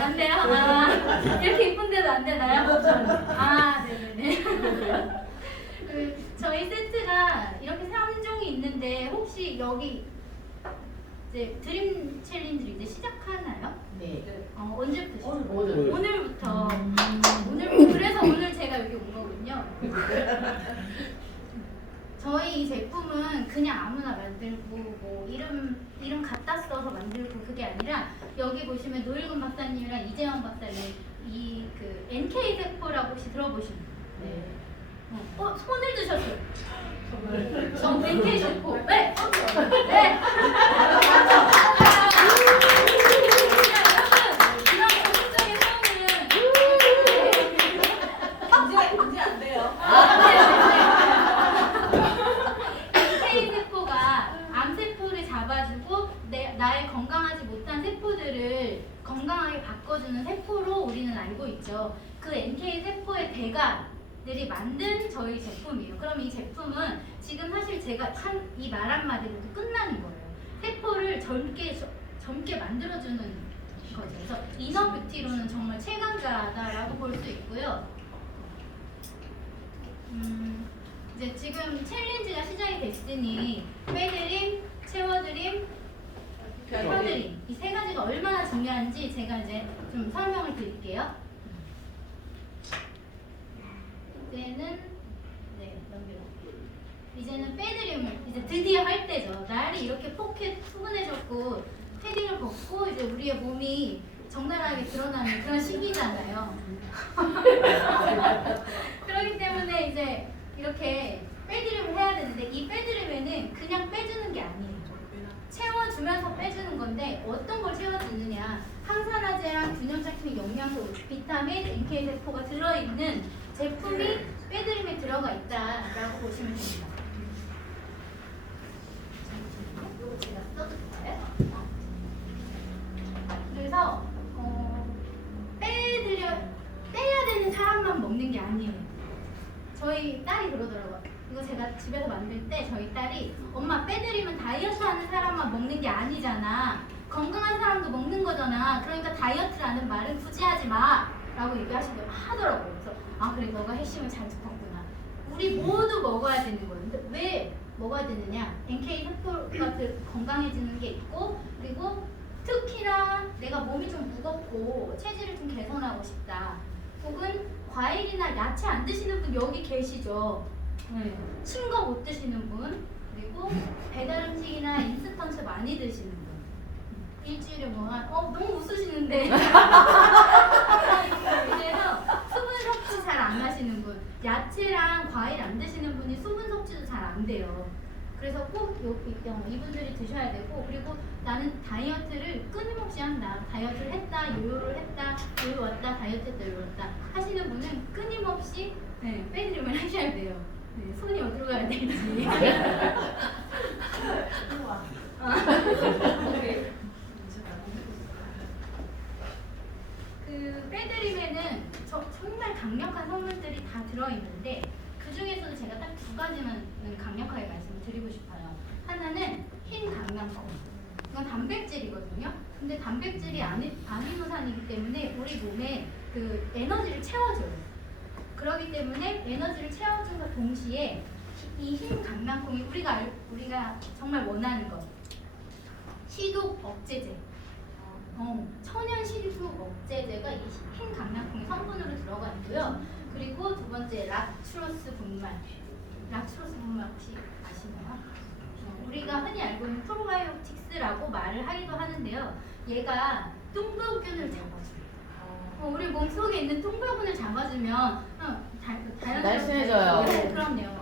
안 돼요? 아, 이렇게 이쁜데도 안 되나요? 아, 네네네. 저희 세트가 이렇게 3종이 있는데 혹시 여기 이제 드림 챌린지를 이제 시작하나요? 네. 언제부터? 오늘. 오늘부터. 오늘부터. 그래서 오늘 제가 여기 온 거군요. 저희 이 제품은 그냥 아무나 만들고 뭐 이름 갖다 써서 만들고 그게 아니라 여기 보시면 노일근 박사님이랑 이재영 박사님 이 그 NK 세포라고 혹시 들어보셨나요? 네. 손을 드셨어요. NK 세포. 네. 네. 이제 안 돼요. NK 세포가 암세포를 잡아주고 나의 건강하지 못한 세포들을 건강하게 바꿔주는 세포로 우리는 알고 있죠. 그 NK 세포의 대가들이 만든 저희 제품이에요. 그럼 이 제품은 지금 사실 제가 한 이 말 한마디로도 끝나는 거예요. 세포를 젊게 만들어주는 거죠. 그래서 이너 뷰티로는 정말 최강자다라고 볼 수 있고요. 이제 지금 챌린지가 시작이 됐으니 빼드림, 채워드림, 펴드림 이 세 가지가 얼마나 중요한지 제가 이제 좀 설명을 드릴게요. 이제는 빼드림을 이제 드디어 할 때죠. 날이 이렇게 포켓 푸근해졌고 패딩을 벗고 이제 우리의 몸이 적나라하게 드러나는 그런 시기잖아요. 그렇기 때문에 이제 이렇게 빼드림을 해야 되는데 이 빼드림에는 그냥 빼주는 게 아니에요. 채워주면서 빼주는 건데 어떤 걸 채워주느냐, 항산화제랑 균형 잡힌 영양소, 비타민, NK 세포가 들어있는 제품이 빼드림에 들어가 있다라고 보시면 됩니다. 이거 제가 써줄까요? 그래서 빼야 되는 사람만 먹는 게 아니에요. 저희 딸이 그러더라고요. 이거 제가 집에서 만들 때 저희 딸이 엄마 빼드리면 다이어트 하는 사람만 먹는 게 아니잖아. 건강한 사람도 먹는 거잖아. 그러니까 다이어트라는 말은 굳이 하지 마. 라고 하더라고요. 그래서 그래 너가 핵심을 잘 짚었구나. 우리 모두 먹어야 되는 거예요. 근데 왜 먹어야 되느냐? NK 세포가 건강해지는 게 있고 그리고 특히나 내가 몸이 좀 무겁고 체질을 좀 개선하고 싶다. 혹은 과일이나 야채 안 드시는 분 여기 계시죠? 네. 신 거 못 드시는 분, 그리고 배달 음식이나 인스턴트 많이 드시는 분. 일주일에 너무 웃으시는데. 그래서 수분 섭취 잘 안 하시는 분, 야채랑 과일 안 드시는 분이 수분 섭취도 잘 안 돼요. 그래서 꼭 이분들이 드셔야 되고, 그리고 나는 다이어트를 끊임없이 한다. 다이어트를 했다, 요요를 했다, 요요 왔다, 다이어트 했다, 요요 왔다 하시는 분은 끊임없이 빼드림을 하셔야 돼요. 네, 손이 어디로 가야 될지. 그 빼드림에는 정말 강력한 성분들이 다 들어있는데 그 중에서도 제가 딱 두 가지만 강력하게 말씀드리고 싶어요. 하나는 흰 강낭콩. 이건 단백질이거든요. 근데 단백질이 아미노산이기 때문에 우리 몸에 그 에너지를 채워줘요. 그렇기 때문에 에너지를 채워준과 동시에 이 흰 강낭콩이 우리가 정말 원하는 것, 시독 억제제, 천연 시독 억제제가 이 흰 강낭콩의 성분으로 들어가 있고요. 그리고 두 번째 락투로스 분말. 락투로스 분말 혹시 아시나요? 우리가 흔히 알고 있는 프로바이오틱스라고 말을 하기도 하는데요. 얘가 뚱보균을 잡아줘요. 우리 몸속에 있는 뚱보균을 잡아주면 자연스럽게 날씬해져요. 네, 그럼요.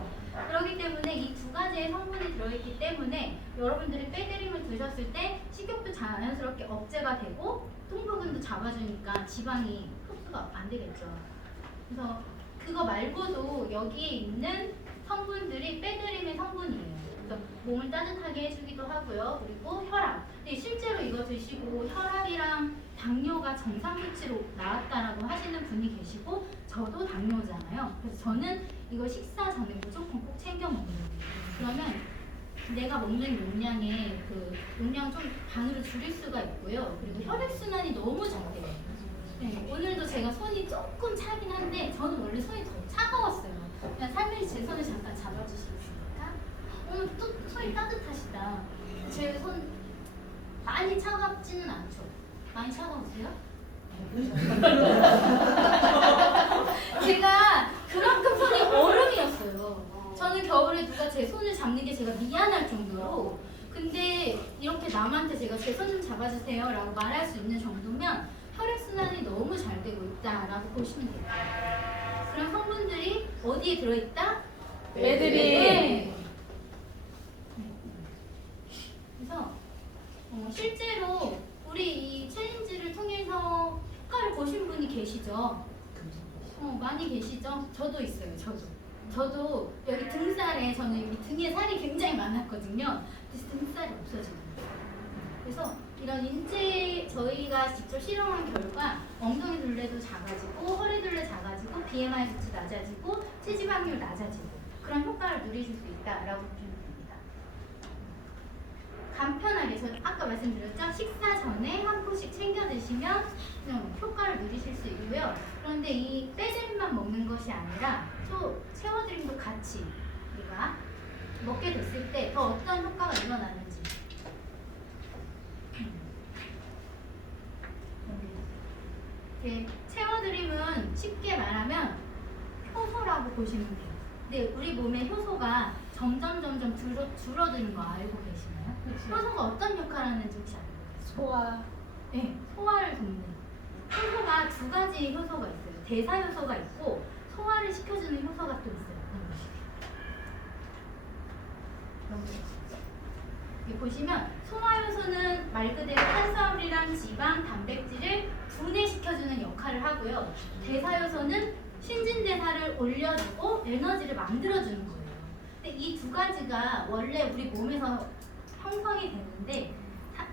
그렇기 때문에 이 두 가지의 성분이 들어있기 때문에 여러분들이 빼드림을 드셨을 때 식욕도 자연스럽게 억제가 되고 뚱부근도 잡아주니까 지방이 흡수가 안 되겠죠. 그래서 그거 말고도 여기에 있는 성분들이 빼드림의 성분이에요. 그래서 몸을 따뜻하게 해주기도 하고요. 그리고 혈압. 근데 실제로 이거 드시고 혈압이랑 당뇨가 정상 수치로 나왔다라고 하시는 분이 계시고 저도 당뇨잖아요. 그래서 저는 이거 식사 전에 무조건 꼭 챙겨 먹어요. 그러면 내가 먹는 용량의 그 용량 좀 반으로 줄일 수가 있고요. 그리고 혈액순환이 너무 잘 돼요. 네, 오늘도 제가 손이 조금 차긴 한데 저는 원래 손이 더 차가웠어요. 그냥 살면서 제 손을 잠깐 잡아주시겠습니까? 오늘 또 손이 따뜻하시다. 제 손 많이 차갑지는 않죠? 많이 차가우세요? 제가 그만큼 손이 얼음이었어요. 저는 겨울에 누가 제 손을 잡는 게 제가 미안할 정도로 근데 이렇게 남한테 제가 제 손 좀 잡아주세요 라고 말할 수 있는 정도면 혈액순환이 너무 잘 되고 있다라고 보시면 돼요. 그런 성분들이 어디에 들어있다? 빼드림. 네. 그래서 실제로 우리 이 챌린지를 통해서 효과를 보신 분이 계시죠? 많이 계시죠? 저도 있어요. 저도 여기 등살에 저는 여기 등에 살이 굉장히 많았거든요. 그래서 등살이 없어지고 그래서 이런 인체 저희가 직접 실험한 결과 엉덩이 둘레도 작아지고 허리 둘레 작아지고 BMI 수치 낮아지고 체지방률 낮아지고 그런 효과를 누리실 수 있다라고 보시면 됩니다. 간편하게 저 아까 말씀드렸죠? 식사 전에 한 포씩 챙겨 드시면 효과를 누리실 수 있고요. 그런데 이 빼드림만 먹는 것이 아니라 또 채워드림도 같이 우리가 먹게 됐을 때 더 어떤 효과가 일어나는지 채워드림은 쉽게 말하면 효소라고 보시면 돼요. 근데 우리 몸의 효소가 점점 줄어드는 거 알고 계시나요? 효소가 어떤 역할을 하는지 혹시 알고 계세요? 소화. 네, 소화를 돕는. 효소가 두 가지 효소가 있어요. 대사 효소가 있고 소화를 시켜주는 효소가 또 있어요. 여기 보시면 소화 효소는 말 그대로 탄수화물이랑 지방, 단백질을 분해시켜주는 역할을 하고요. 대사 효소는 신진대사를 올려주고 에너지를 만들어주는 거예요. 근데 이 두 가지가 원래 우리 몸에서 형성이 되는데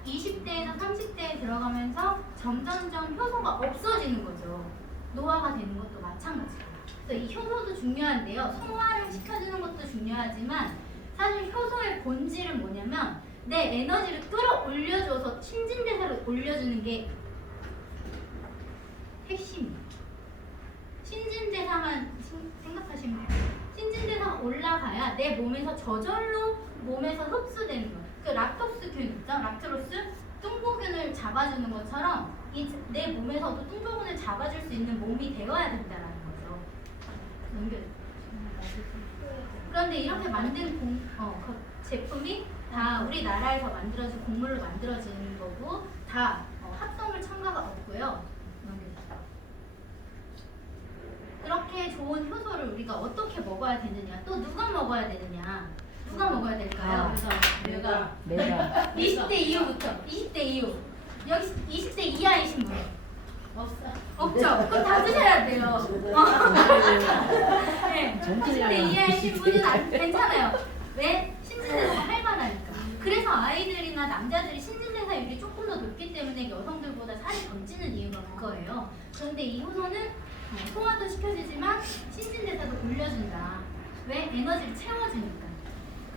20대에서 30대에 들어가면서 점점점 효소가 없어지는 거죠. 노화가 되는 것도 마찬가지고. 그래서 이 효소도 중요한데요. 소화를 시켜주는 것도 중요하지만 사실 효소의 본질은 뭐냐면 내 에너지를 끌어올려줘서 신진대사를 올려주는 게 핵심이에요. 신진대사만 생각하시면 돼요. 신진대사가 올라가야 내 몸에서 저절로 몸에서 흡수되는 거예요. 그 락토스균 있죠? 락토로스 뚱보균을 잡아주는 것처럼 내 몸에서도 뚱보균을 잡아줄 수 있는 몸이 되어야 된다는 거죠. 그런데 이렇게 만든 제품이 다 우리나라에서 만들어진 곡물로 만들어지는 거고 다 합성물 첨가가 없고요. 그렇게 좋은 효소를 우리가 어떻게 먹어야 되느냐, 또 누가 먹어야 되느냐, 누가 먹어야 될까요? 그래서 내가 20대 이후부터 20대 이후 여기 20대 이하이신 분 없죠? 그럼 다 드셔야 돼요. 네, 20대 이하이신 분은 괜찮아요. 왜? 신진대사가 활발하니까. 그래서 아이들이나 남자들이 신진대사율이 조금 더 높기 때문에 여성들보다 살이 더 찌는 이유가 그거예요. 그런데 이 효소는 소화도 시켜주지만 신진대사도 올려준다. 왜? 에너지를 채워주니까.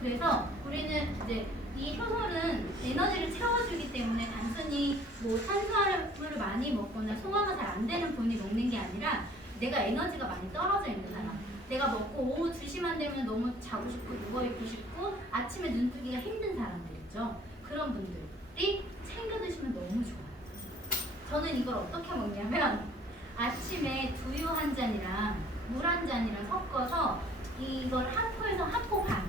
그래서 우리는 이제 이 효소는 에너지를 채워주기 때문에 단순히 뭐 탄수화물을 많이 먹거나 소화가 잘 안 되는 분이 먹는 게 아니라 내가 에너지가 많이 떨어져 있는 사람, 내가 먹고 오후 2시만 되면 너무 자고 싶고 누워있고 싶고 아침에 눈 뜨기가 힘든 사람들 있죠. 그런 분들이 챙겨 드시면 너무 좋아요. 저는 이걸 어떻게 먹냐면 아침에 두유 한 잔이랑 물 한 잔이랑 섞어서 이걸 한 포에서 한 포 반,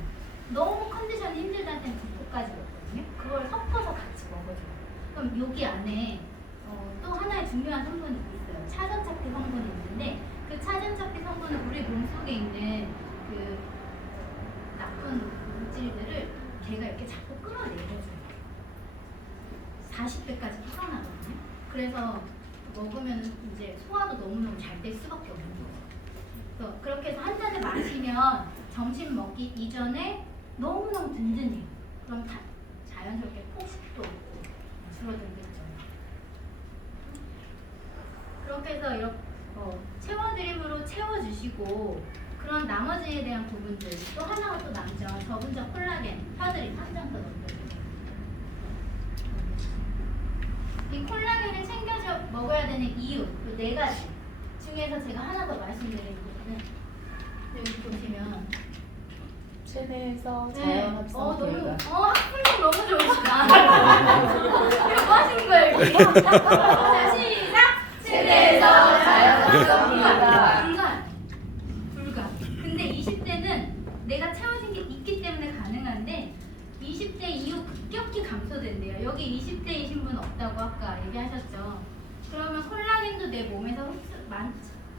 너무 컨디션이 힘들다 때는 두 포까지 먹거든요. 그걸 섞어서 같이 먹어줘요. 그럼 여기 안에 또 하나의 중요한 성분이 있어요. 차전차피 성분이 있는데 그 차전차피 성분은 우리 몸속에 있는 그 끌어내려줘요. 40대까지 살아나거든요. 그래서 먹으면 이제 소화도 너무너무 잘 될 수밖에 없는 거예요. 그래서 그렇게 해서 한 잔을 마시면 점심 먹기 이전에 너무너무 든든해요. 그럼 자연스럽게 폭식도 줄어들겠죠. 그렇게 해서 이렇게 채워 드림으로 채워주시고 그런 나머지에 대한 부분들 또 하나가 또 남죠. 저분자 콜라겐 펴드림 한 장 더 넣어주세요. 이 콜라겐을 챙겨서 먹어야 되는 이유 그 4가지 중에서 제가 하나 더 말씀드릴 부분은 여기 보시면 체내에서 네. 자연 합성 너무 결과. 학습력 너무 좋으시다. 이거 뭐 하시는 거예요? 여기? 자 시작. 체내에서 자연 합성 결과. 불가. 근데 20대는 내가 채워진 게 있기 때문에 가능한데 20대 이후 급격히 감소된대요. 여기 20대이신 분 없다고 아까 얘기하셨죠. 그러면 콜라겐도 내 몸에서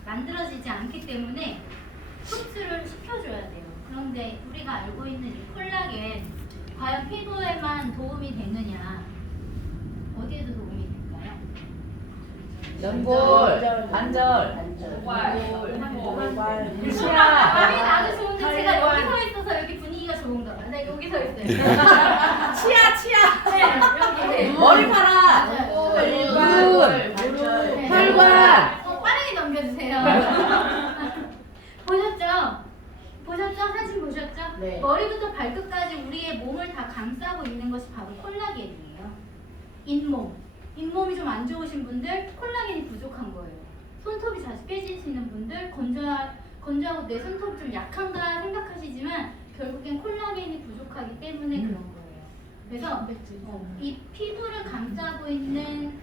만들어지지 않기 때문에 흡수를 시켜줘야 돼요. 그런데 우리가 알고 있는 이 콜라겐 과연 피부에만 도움이 되느냐? 어디에도 도움이 될까요? 연골, 관절, 여기 치아, 나도 좋은데 제가 여기 서 있어서 여기 분위기가 좋은가 봐. 나 여기 서 있어요. 치아, 네, 여기. 네. 머리카락, 맞아요. 눈, 혈관. 빠르게 넘겨주세요. 보셨죠? 보셨죠? 사진 보셨죠? 네. 머리부터 발끝까지 우리의 몸을 다 감싸고 있는 것이 바로 콜라겐이에요. 잇몸. 잇몸이 좀 안 좋으신 분들 콜라겐이 부족한 거예요. 손톱이 자주 깨지시는 분들 건조하고 내 손톱 좀 약한가 생각하시지만 결국엔 콜라겐이 부족하기 때문에 그런 거예요. 그래서 이 피부를 감싸고 있는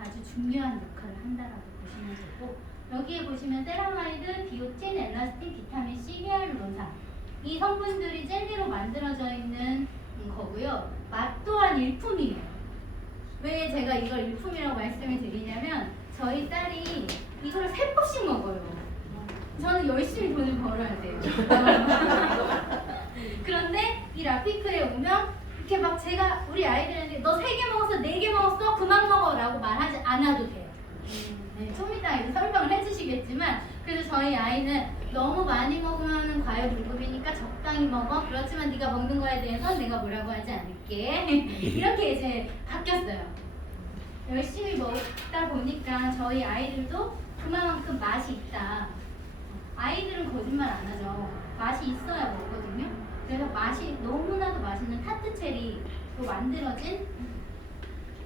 아주 중요한 역할을 한다라고 보시면 되고 여기에 보시면 세라마이드, 비오틴, 엘라스틴, 비타민C, 히알루론산 이 성분들이 젤리로 만들어져 있는 거고요. 맛 또한 일품이에요. 왜 제가 이걸 일품이라고 말씀을 드리냐면 저희 딸이 이걸 3포씩 먹어요. 저는 열심히 돈을 벌어야 돼요. 그런데 이 라피크에 오면 이렇게 막 제가 우리 아이들한테 너 3개 먹었어, 4개 먹었어, 그만 먹어 라고 말하지 않아도 돼요. 네, 좀 이따 이제 설명을 해주시겠지만 그래서 저희 아이는 너무 많이 먹으면 과열불급이니까 적당히 먹어. 그렇지만 네가 먹는 거에 대해서 내가 뭐라고 하지 않을게. 이렇게 이제 바뀌었어요. 열심히 먹다 보니까 저희 아이들도 그만큼 맛이 있다. 아이들은 거짓말 안 하죠. 맛이 있어야 먹거든요. 그래서 맛이 너무나도 맛있는 타트 체리로 만들어진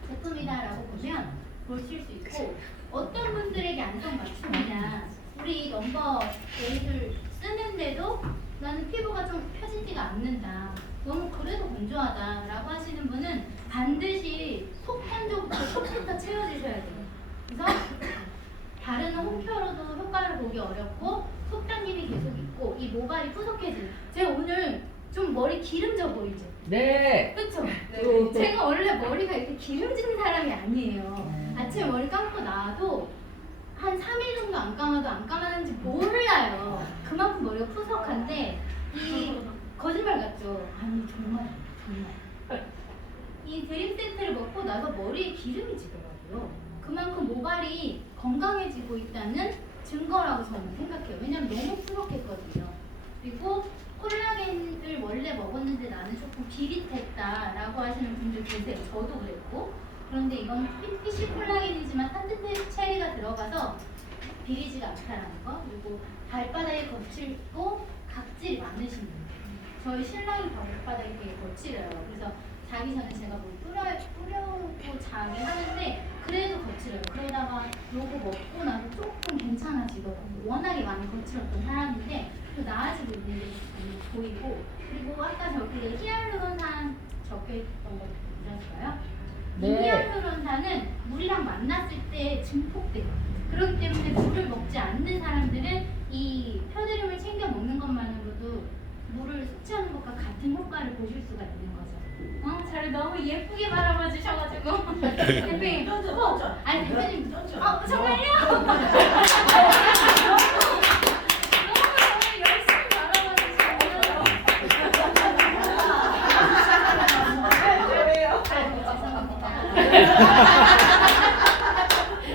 제품이다라고 보면 보실 수 있고 어떤 분들에게 안성맞춤이냐 우리 넘버 8을 쓰는데도 나는 피부가 좀 펴지지가 않는다 너무 그래도 건조하다 라고 하시는 분은 반드시 속 건조부터 속부터 채워주셔야 돼요. 그래서 바르는 홈표로도 효과를 보기 어렵고 속당김이 계속 있고 이 모발이 푸석해지는 제가 오늘 좀 머리 기름져 보이죠? 네. 그쵸? 네. 제가 원래 머리가 이렇게 기름진 사람이 아니에요. 아침에 머리 감고 나와도 한 3일 정도 안 감아도 안 감았는지 몰라요. 그만큼 머리가 푸석한데 이 거짓말 같죠? 아니 정말 이 드림 세트를 먹고 나서 머리에 기름이 지더라고요. 그만큼 모발이 건강해지고 있다는 증거라고 저는 생각해요. 왜냐면 너무 푸석했거든요. 그리고 콜라겐을 원래 먹었는데 나는 조금 비릿했다라고 하시는 분들 계세요. 저도 그랬고. 그런데 이건 피쉬 콜라겐이지만 타트 체리가 들어가서 비리지가 않다라는 거. 그리고 발바닥에 거칠고 각질이 많으신 분들. 저희 신랑이 발바닥이 되게 거칠어요. 그래서 자기 전에 제가 뭐 뿌려고 자기 하는데 그래도 거칠어요. 그러다가 요거 먹고 나서 조금 괜찮아지더라고요. 워낙에 많이 거칠었던 사람인데 또 나아지고 있는 게 보이고 그리고 아까 저기 히알루론산 적혀있던 거 보셨어요? 네. 이 히알루론산은 물이랑 만났을 때 증폭돼요. 그렇기 때문에 물을 먹지 않는 사람들은 이 펴드림을 챙겨 먹는 것만으로도 물을 섭취하는 것과 같은 효과를 보실 수가 있는 거죠. 저를 너무 예쁘게 바라봐 주셔가지고 대표님 아니 대표님 정말요? 너무 열심히 바라봐 주시고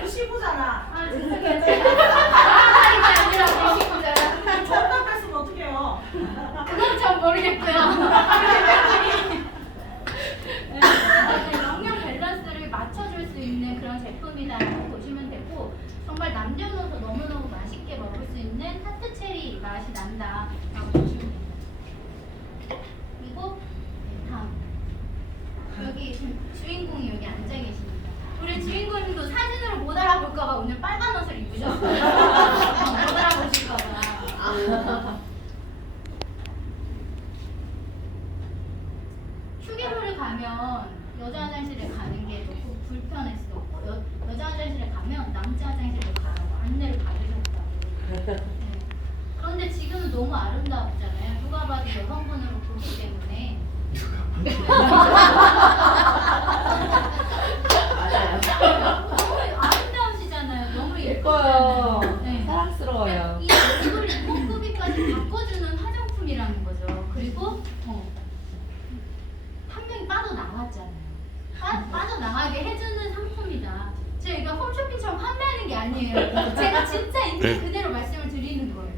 시부잖아. 아, 죄송해요. 제가 이게 아니라 대신구잖아. 정답 뺐으면 어떡해요? 그건 잘 모르겠고요. 네, 그래서 영양 밸런스를 맞춰줄 수 있는 그런 제품이다라고 보시면 되고 정말 남녀노소 너무너무 맛있게 먹을 수 있는 타트 체리 맛이 난다라고 보시면 됩니다. 그리고 네, 다음 여기 지금 주인공이 여기 앉아 계십니다. 우리 주인공님도 사진으로 못 알아볼까봐 오늘 빨간 옷을 입으셨어요. 못 알아보실까봐. 휴게소를 가면 여자 화장실에 가는 게 조금 불편했었고 여자 화장실에 가면 남자 화장실에 가라고 안내를 받으셨다고. 네. 그런데 지금은 너무 아름다웠잖아요. 누가 봐도 여성분으로 보기 때문에. 너무 아름다우시잖아요. 너무 예뻐요. 예쁘잖아요. 네. 사랑스러워요. 이 얼굴 이목구비까지 바꿔주는 화장품이라는 거죠. 그리고 한 명이 빠져나갔잖아요. 빠져나가게 해주는 상품이다. 제가 이거 홈쇼핑처럼 판매하는 게 아니에요. 제가 진짜 있는 그대로 말씀을 드리는 거예요.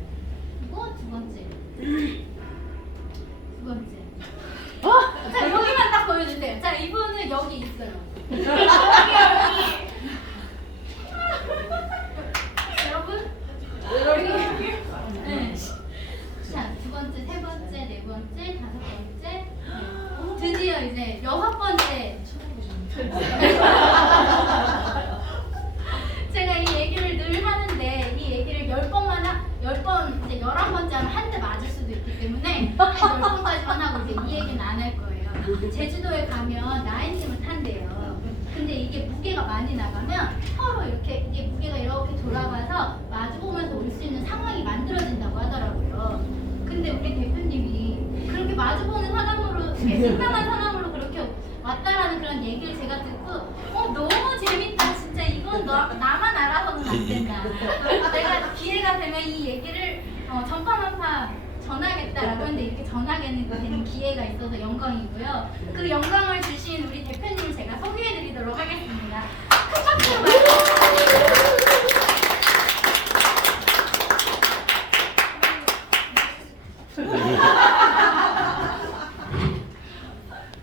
그리고 두 번째. 두 번째. 자, 여기만 딱 보여주세요. 자, 이분은 여기 있어요. 여기. 여러분? 여기. 네. 자, 두 번째, 세 번째, 네 번째, 다섯 번째. 드디어 이제 여섯 번째. 제가 이 얘기를 늘 하는데 이 얘기를 10번 이제 11번째 하면 한 대 맞을 수도 있기 때문에 10번까지만 하고 이제 이 얘기는 안 할 거예요. 제주도에 가면 라인팀을 탄대요. 근데 이게 무게가 많이 나가면 서로 이렇게 이게 무게가 이렇게 돌아가서 마주보면서 올 수 있는 상황이 만들어진다고 하더라고요. 근데 우리 대표님이 그렇게 마주보는 사람으로 생각한 사람으로 그렇게 왔다라는 그런 얘기를 제가 듣고 너무 재밌다. 진짜 이건 나만 알아서는 안 된다. 내가 기회가 되면 이 얘기를 전파만파 전하겠다라고 했는데 이렇게 전하게 되는 기회가 있어서 영광이고요. 그 영광을 주신 우리 대표님을 제가 소개해드리도록 하겠습니다. 큰 박수로 맞아주세요.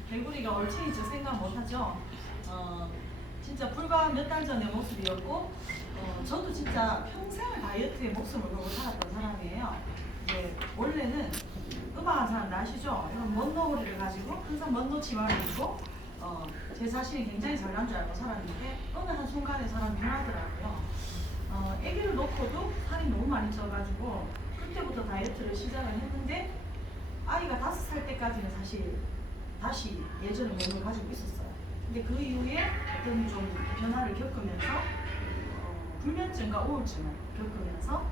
개구리가 얼챙이죠. 생각 못하죠. 진짜 불과 몇 달 전의 모습이었고 저도 진짜 평생을 다이어트에 목숨을 걸고 살았던 사람이에요. 이제 원래는 음악하는 사람들 아시죠? 이런 먼노고리를 가지고 항상 먼노 치마를 입고 제 자신이 굉장히 잘난 줄 알고 살았는데 어느 한순간에 사람이 변하더라고요. 아기를 놓고도 살이 너무 많이 쪄가지고 그때부터 다이어트를 시작을 했는데 아이가 5살 때까지는 사실 다시 예전의 몸을 가지고 있었어요. 근데 그 이후에 어떤 좀 변화를 겪으면서 불면증과 우울증을 겪으면서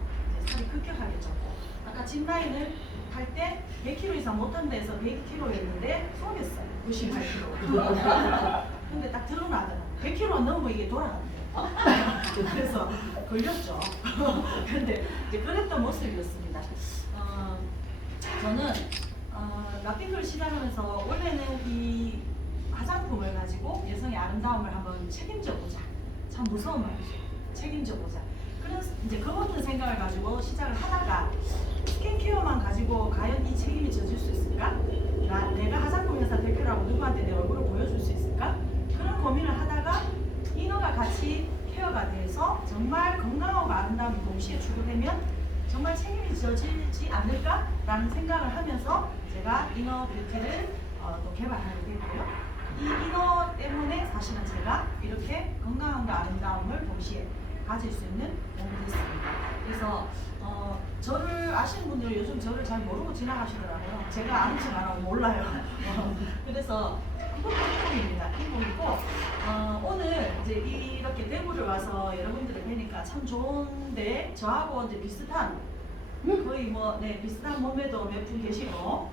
이제 살이 급격하게 쪘고 아까 집 라인을 할 때 100kg 이상 못한다 해서 100kg였는데 속였어요. 98kg. 근데 딱 드러나더라고요. 100kg 넘으면 이게 돌아간대요. 그래서 걸렸죠. 근데 이제 그랬던 모습이었습니다. 저는 라핑크를 시작하면서 원래는 이 화장품을 가지고 여성의 아름다움을 한번 책임져 보자. 참 무서운 말이죠. 책임져 보자. 그래서 이제 그 모든 생각을 가지고 시작을 하다가 스킨케어만 가지고 과연 이 책임이 져질 수 있을까? 내가 화장품 회사 대표라고 누구한테 내 얼굴을 보여줄 수 있을까? 그런 고민을 하다가 이너가 같이 케어가 돼서 정말 건강하고 아름다움이 동시에 추구되면 정말 책임이 져지지 않을까라는 생각을 하면서 제가 이너 뷰티를 또 개발하게 됐고요. 이 이너 때문에 사실은 제가 이렇게 건강함과 아름다움을 동시에 가질 수 있는 몸이 됐습니다. 그래서 저를 아시는 분들은 요즘 저를 잘 모르고 지나가시더라고요. 제가 아는 척 안 하고 몰라요. 그래서 그것도 인공입니다. 인공이고 오늘 이제 이렇게 대구를 와서 여러분들을 뵈니까 참 좋은데 저하고 이제 비슷한 거의 뭐 비슷한 몸매도 몇 분 계시고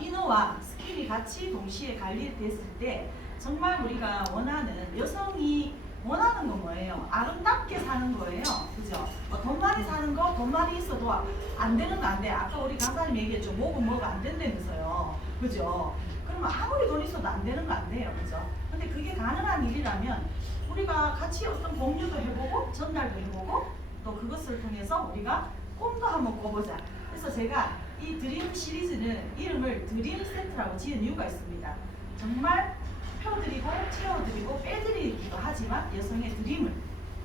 이너와 스킨이 같이 동시에 관리됐을 때 정말 우리가 원하는 여성이 원하는 건 뭐예요? 아름답게 사는 거예요. 그죠? 돈 많이 사는 거, 돈 많이 있어도 안 되는 거 안 돼. 아까 우리 강사님 얘기했죠. 뭐가 안 된다면서요. 그죠? 그러면 아무리 돈 있어도 안 되는 거 안 돼요. 그죠? 근데 근데 그게 가능한 일이라면 우리가 같이 어떤 공유도 해보고 전달도 해보고 또 그것을 통해서 우리가 꿈도 한번 꿔보자. 그래서 제가 이 드림 시리즈는 이름을 드림 세트라고 지은 이유가 있습니다. 정말 펴드리고 채워드리고 빼드리기도 하지만 여성의 드림을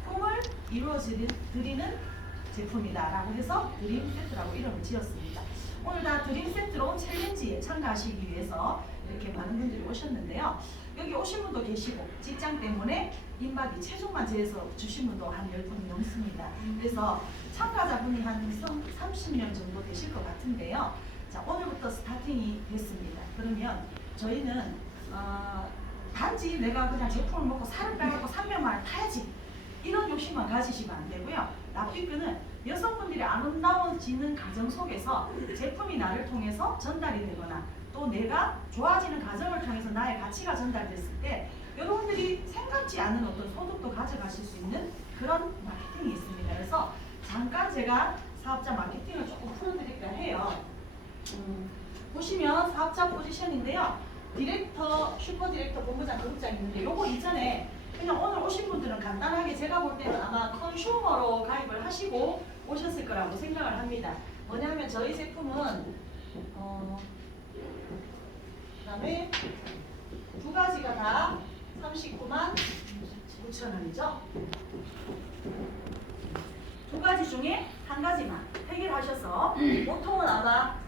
꿈을 이루어드리는 제품이다라고 해서 드림 세트라고 이름을 지었습니다. 오늘 다 드림 세트로 챌린지에 참가하시기 위해서 이렇게 많은 분들이 오셨는데요. 여기 오신 분도 계시고 직장 때문에 인바디 체중만 재서 주신 분도 한 10분이 넘습니다. 그래서 참가자분이 한 30명 정도 되실 것 같은데요. 자, 오늘부터 스타팅이 됐습니다. 그러면 저희는 단지 내가 그냥 제품을 먹고 살을 빼갖고 300만을 타야지 이런 욕심만 가지시면 안 되고요. 납비끈은 여성분들이 아름다워지는 과정 속에서 제품이 나를 통해서 전달이 되거나 또 내가 좋아지는 과정을 통해서 나의 가치가 전달됐을 때 여러분들이 생각지 않은 어떤 소득도 가져가실 수 있는 그런 마케팅이 있습니다. 그래서 잠깐 제가 사업자 마케팅을 조금 풀어드릴까 해요. 보시면 사업자 포지션인데요. 디렉터, 슈퍼 디렉터, 본부장, 그룹장 있는데 요거 이전에 그냥 오늘 오신 분들은 간단하게 제가 볼 때는 아마 컨슈머로 가입을 하시고 오셨을 거라고 생각을 합니다. 뭐냐면 저희 제품은 그다음에 두 가지가 다 39만 9천 원이죠. 두 가지 중에 한 가지만 해결하셔서 보통은 아마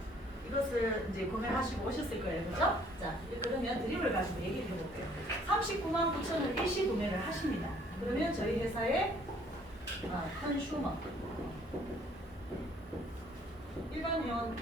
이것을 이제 구매하시고 오셨을 거예요. 그죠? 자, 그러면 드림을 가지고 얘기를 해볼게요. 39만 9천 원 일시 구매를 하십니다. 그러면 저희 회사의 컨슈머 일반 회원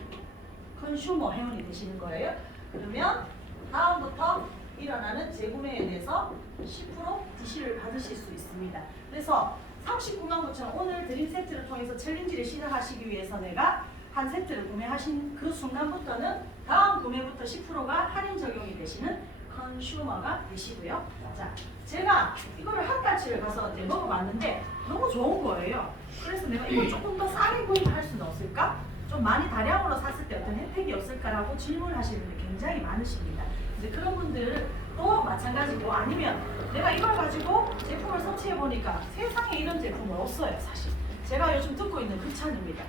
컨슈머 회원이 되시는 거예요. 그러면 다음부터 일어나는 재구매에 대해서 10% DC를 받으실 수 있습니다. 그래서 39만 9천 원 오늘 드림 세트를 통해서 챌린지를 시작하시기 위해서 내가 한 세트를 구매하신 그 순간부터는 다음 구매부터 10%가 할인 적용이 되시는 컨슈머가 되시고요. 자, 제가 이거를 한 달치를 가서 이제 먹어봤는데 너무 좋은 거예요. 그래서 내가 이걸 조금 더 싸게 구입할 수는 없을까? 좀 많이 다량으로 샀을 때 어떤 혜택이 없을까라고 질문하시는 분들이 굉장히 많으십니다. 이제 그런 분들도 마찬가지고 아니면 내가 이걸 가지고 제품을 섭취해 보니까 세상에 이런 제품은 없어요. 사실 제가 요즘 듣고 있는 그 찬입니다.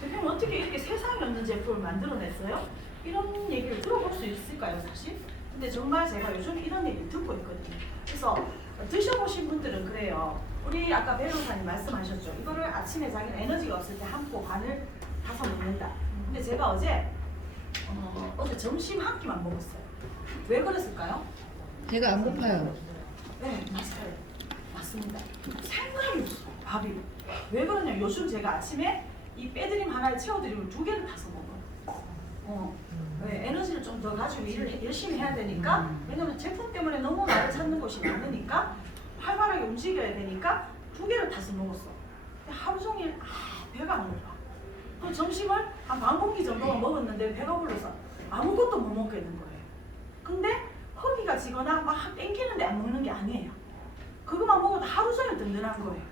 대표님 어떻게 이렇게 세상에 없는 제품을 만들어냈어요? 이런 얘기를 들어볼 수 있을까요, 사실? 근데 정말 제가 요즘 이런 얘기를 듣고 있거든요. 그래서 드셔보신 분들은 그래요. 우리 아까 배우사님 말씀하셨죠. 이거를 아침에 자기는 에너지가 없을 때 한 포 반을 타서 먹는다. 근데 제가 어제 점심 한 끼만 먹었어요. 왜 그랬을까요? 제가 안 고파요. 네, 맞아요. 맞습니다. 생각이 없어, 밥이. 왜 그러냐? 요즘 제가 아침에 이 빼드림 하나를 채워드리면 2개를 타서 먹어요. 네, 에너지를 좀 더 가지고 일을 열심히 해야 되니까 왜냐면 제품 때문에 너무 나를 찾는 곳이 많으니까 활발하게 움직여야 되니까 2개를 타서 먹었어. 하루 종일 배가 안 고파. 그 점심을 한 반 공기 정도만 먹었는데 배가 불러서 아무것도 못 먹겠는 거예요. 근데 허기가 지거나 막 땡기는데 안 먹는 게 아니에요. 그것만 먹어도 하루 종일 든든한 거예요.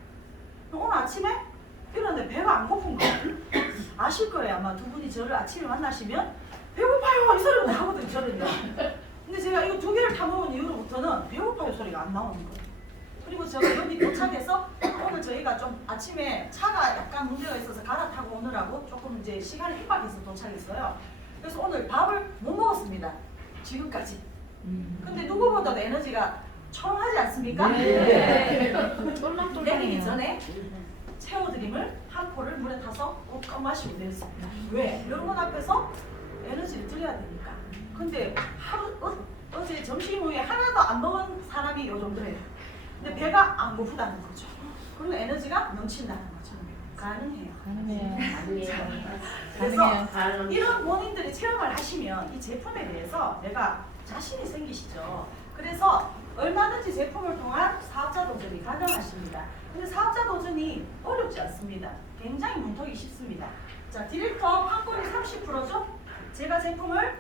오늘 아침에 이러는데 배가 안 고픈 거예요. 아실 거예요. 아마 두 분이 저를 아침에 만나시면 배고파요 이 소리가 나거든요. 저는요. 근데 제가 이거 2개를 타 먹은 이후로부터는 배고파요 소리가 안 나오는 거예요. 그리고 제가 여기 도착해서 오늘 저희가 좀 아침에 차가 약간 문제가 있어서 갈아타고 오느라고 조금 이제 시간이 임박해서 도착했어요. 그래서 오늘 밥을 못 먹었습니다. 지금까지. 근데 누구보다도 에너지가 청하지 않습니까? 네. 내리기 전에 채워드림을 한 포를 물에 타서 꼭 마시고 내렸습니다. 왜? 여러분 앞에서 에너지를 드려야 되니까. 근데 어제 점심 후에 하나도 안 먹은 사람이 요 정도예요. 근데 배가 안 고프다는 거죠. 그리고 에너지가 넘친다는 거죠. 가능해요. 그래서 이런 본인들이 체험을 하시면 이 제품에 대해서 내가 자신이 생기시죠. 그래서 얼마든지 제품을 통한 사업자 도전이 가능하십니다. 근데 사업자 도전이 어렵지 않습니다. 굉장히 문턱이 쉽습니다. 자, 디렉터 판권이 30%죠? 제가 제품을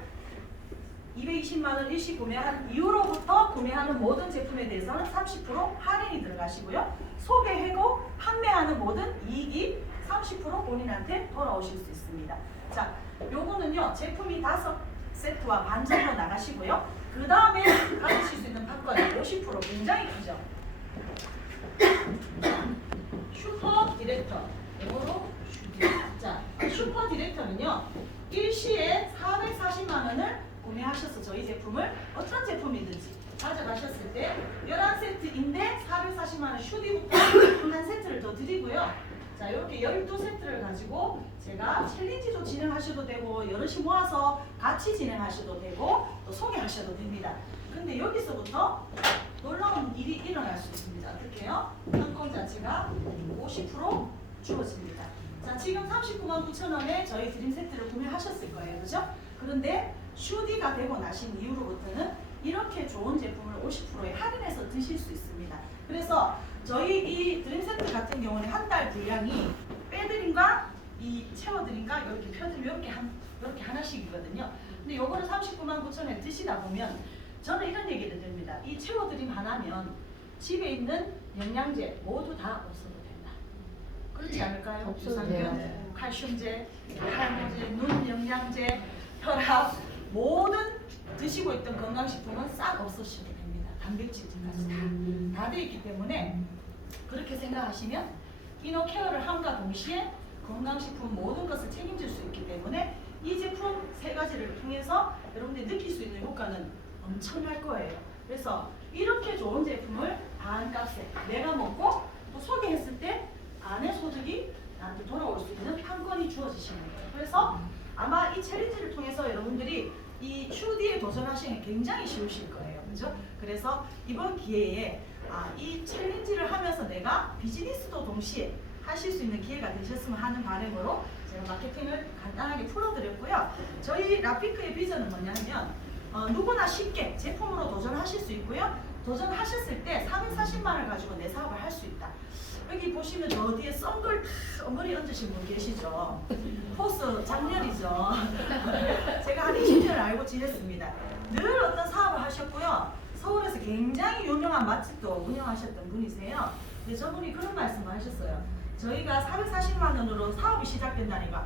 220만 원 일시 구매한 이후로부터 구매하는 모든 제품에 대해서는 30% 할인이 들어가시고요. 소개하고 판매하는 모든 이익이 30% 본인한테 돌아오실 수 있습니다. 자, 요거는요 제품이 5세트와 반 정도 나가시고요. 그 다음에 가지실 수 있는 판권이 50% 굉장히 크죠. 슈퍼 디렉터, 영어로 슈디. 자, 슈퍼 디렉터는요, 일시에 440만 원을 구매하셔서 저희 제품을 어떤 제품이든지 가져가셨을 때 11세트인데 440만 원 슈디부터 한 세트를 더 드리고요. 자, 이렇게 12세트를 가지고 제가 챌린지도 진행하셔도 되고 여럿이 모아서 같이 진행하셔도 되고 또 소개하셔도 됩니다. 근데 여기서부터 놀라운 일이 일어날 수 있습니다. 어떻게 해요? 판권 자체가 50% 주어집니다. 자, 지금 39만 9천 원에 저희 드림 세트를 구매하셨을 거예요. 그죠? 그런데 슈디가 되고 나신 이후로부터는 이렇게 좋은 제품을 50%에 할인해서 드실 수 있습니다. 그래서 저희 이 드림 세트 같은 경우는 한 달 분량이 빼드림과 이 채워드림과 이렇게 펴드림 이렇게 하나씩이거든요. 근데 요거를 39만 9천 원에 드시다 보면 저는 이런 얘기를 드립니다. 이 채워드림 하나면 집에 있는 영양제 모두 다 없어도 된다. 그렇지 않을까요? 없어도 유산균, 돼요. 칼슘제, 탈모제, 눈 영양제, 혈압 모든 드시고 있던 건강식품은 싹 없으셔도 됩니다. 단백질까지 다 돼 있기 때문에 그렇게 생각하시면 이너케어를 함과 동시에 건강식품 모든 것을 책임질 수 있기 때문에 이 제품 세 가지를 통해서 여러분들이 느낄 수 있는 효과는 엄청날 거예요. 그래서 이렇게 좋은 제품을 반값에 내가 먹고 또 소개했을 때 안의 소득이 나한테 돌아올 수 있는 판권이 주어지시는 거예요. 그래서 아마 이 챌린지를 통해서 여러분들이 이 슈디에 도전하시는 게 굉장히 쉬우실 거예요. 그죠? 그래서 이번 기회에 이 챌린지를 하면서 내가 비즈니스도 동시에 하실 수 있는 기회가 되셨으면 하는 바람으로 제가 마케팅을 간단하게 풀어드렸고요. 저희 라피크의 비전은 뭐냐 하면 누구나 쉽게 제품으로 도전하실 수 있고요. 도전하셨을 때 340만 원을 가지고 내 사업을 할 수 있다. 여기 보시면 저 뒤에 썬글 다 엉덩이 얹으신 분 계시죠? 포스 장렬이죠. 제가 한 20년을 알고 지냈습니다. 늘 어떤 사업을 하셨고요. 서울에서 굉장히 유명한 맛집도 운영하셨던 분이세요. 근데 저분이 그런 말씀을 하셨어요. 저희가 440만 원으로 사업이 시작된다니까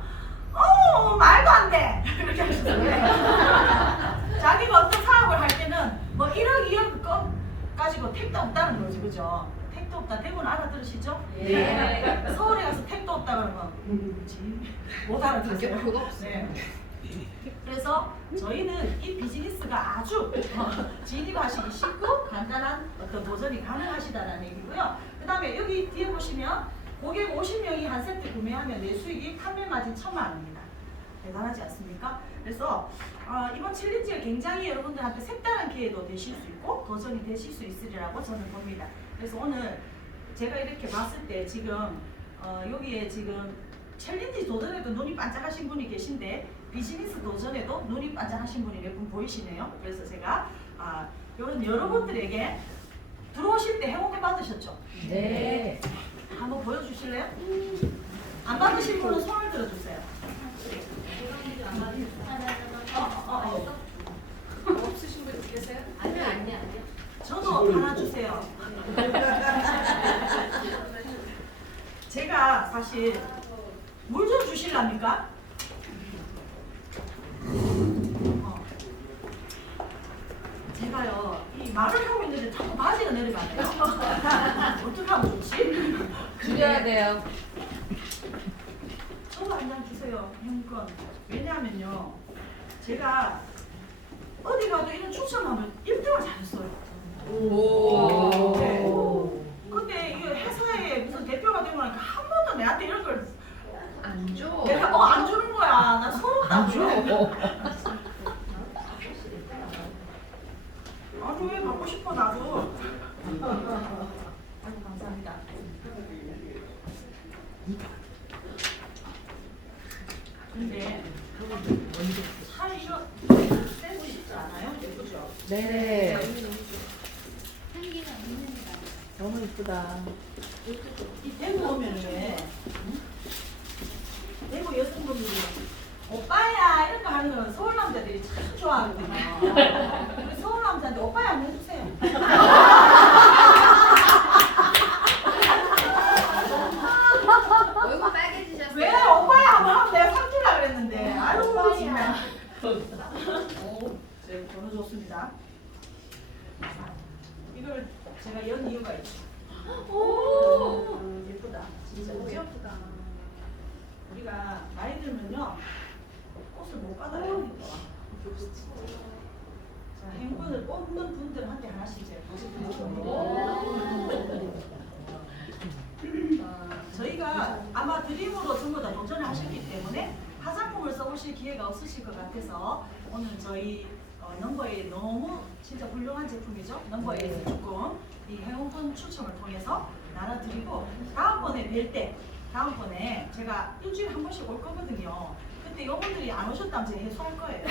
말도 안 돼! 이렇게 하셨어요. 자기가 어떤 사업을 할 때는 뭐 1억, 2억 가지고 택도 없다는 거지, 그죠? 택도 없다. 대구는 알아들으시죠? 네. 서울에 가서 택도 없다 그러면 못 알아들으세요. 그거 없어요. 네. 그래서 저희는 이 비즈니스가 아주 진입하시기 쉽고 간단한 어떤 도전이 가능하시다는 얘기고요. 그 다음에 여기 뒤에 보시면 고객 50명이 한 세트 구매하면 내 수익이 판매 마진 1,000만 원입니다. 대단하지 않습니까? 그래서 이번 챌린지가 굉장히 여러분들한테 색다른 기회도 되실 수 있고 도전이 되실 수 있으리라고 저는 봅니다. 그래서 오늘 제가 이렇게 봤을 때 지금 여기에 지금 챌린지 도전에도 눈이 반짝하신 분이 계신데 비즈니스 도전에도 눈이 반짝하신 분이 몇 분 보이시네요. 그래서 제가 이런 여러분들에게 들어오실 때 행운을 받으셨죠? 네. 한번 보여주실래요? 안 받으신 분은 손을 들어주세요. 없으신 분 계세요? 아니요. 저도 하나 주세요. 제가 사실 물 좀 주실랍니까? 제가요 이 말을 하고 있는데 자꾸 바지가 내려가네요. 어떻게 하면 좋지? 줄여야 돼요. 저도 한 장 주세요. 행운권. 왜냐하면요 제가 어디 가도 이런 추첨하면 1등을 잘했어요. 오. 네. 근데 이 회사에 무슨 대표가 되고 나니까 한 번도 내한테 이런 걸 안 줘. 내가 안 주는 거야. 나 서럽다. 안 줘. 아니 왜 받고 싶어 나도. 아이고 감사합니다. 근데 살 이거 떼고 싶지 않아요? 예쁘죠? 네. 향기가 있는다. 너무 이쁘다. 이 대구 오면 왜 대구 여성분들이 오빠야 이런 거 하는 건 서울 남자들이 참 좋아하거든요. 우리 서울 남자한테 오빠야 한번 해주세요. 얼굴 빨개지셨어요? 왜 오빠야 한번 하면 내가 상 주려고 그랬는데 아유 정말. 오, 네, 번호 좋습니다. 이걸 제가 연 이유가 있죠. 예쁘다. 진짜 예쁘다. 우리가 나이 들면요 꽃을 못 받아요. 자, 행운을 뽑는 분들한테 하나씩 이제 저희가 아마 드림으로 전부 다 도전을 하셨기 때문에 화장품을 써보실 기회가 없으실 것 같아서 오늘 저희 넘버에 너무 진짜 훌륭한 제품이죠. 넘버에 조금 이 행운권 추첨을 통해서 나눠드리고 다음번에 뵐 때 다음번에 제가 일주일에 한 번씩 올 거거든요. 그때 이분들이 안 오셨다면 제가 해소할 거예요.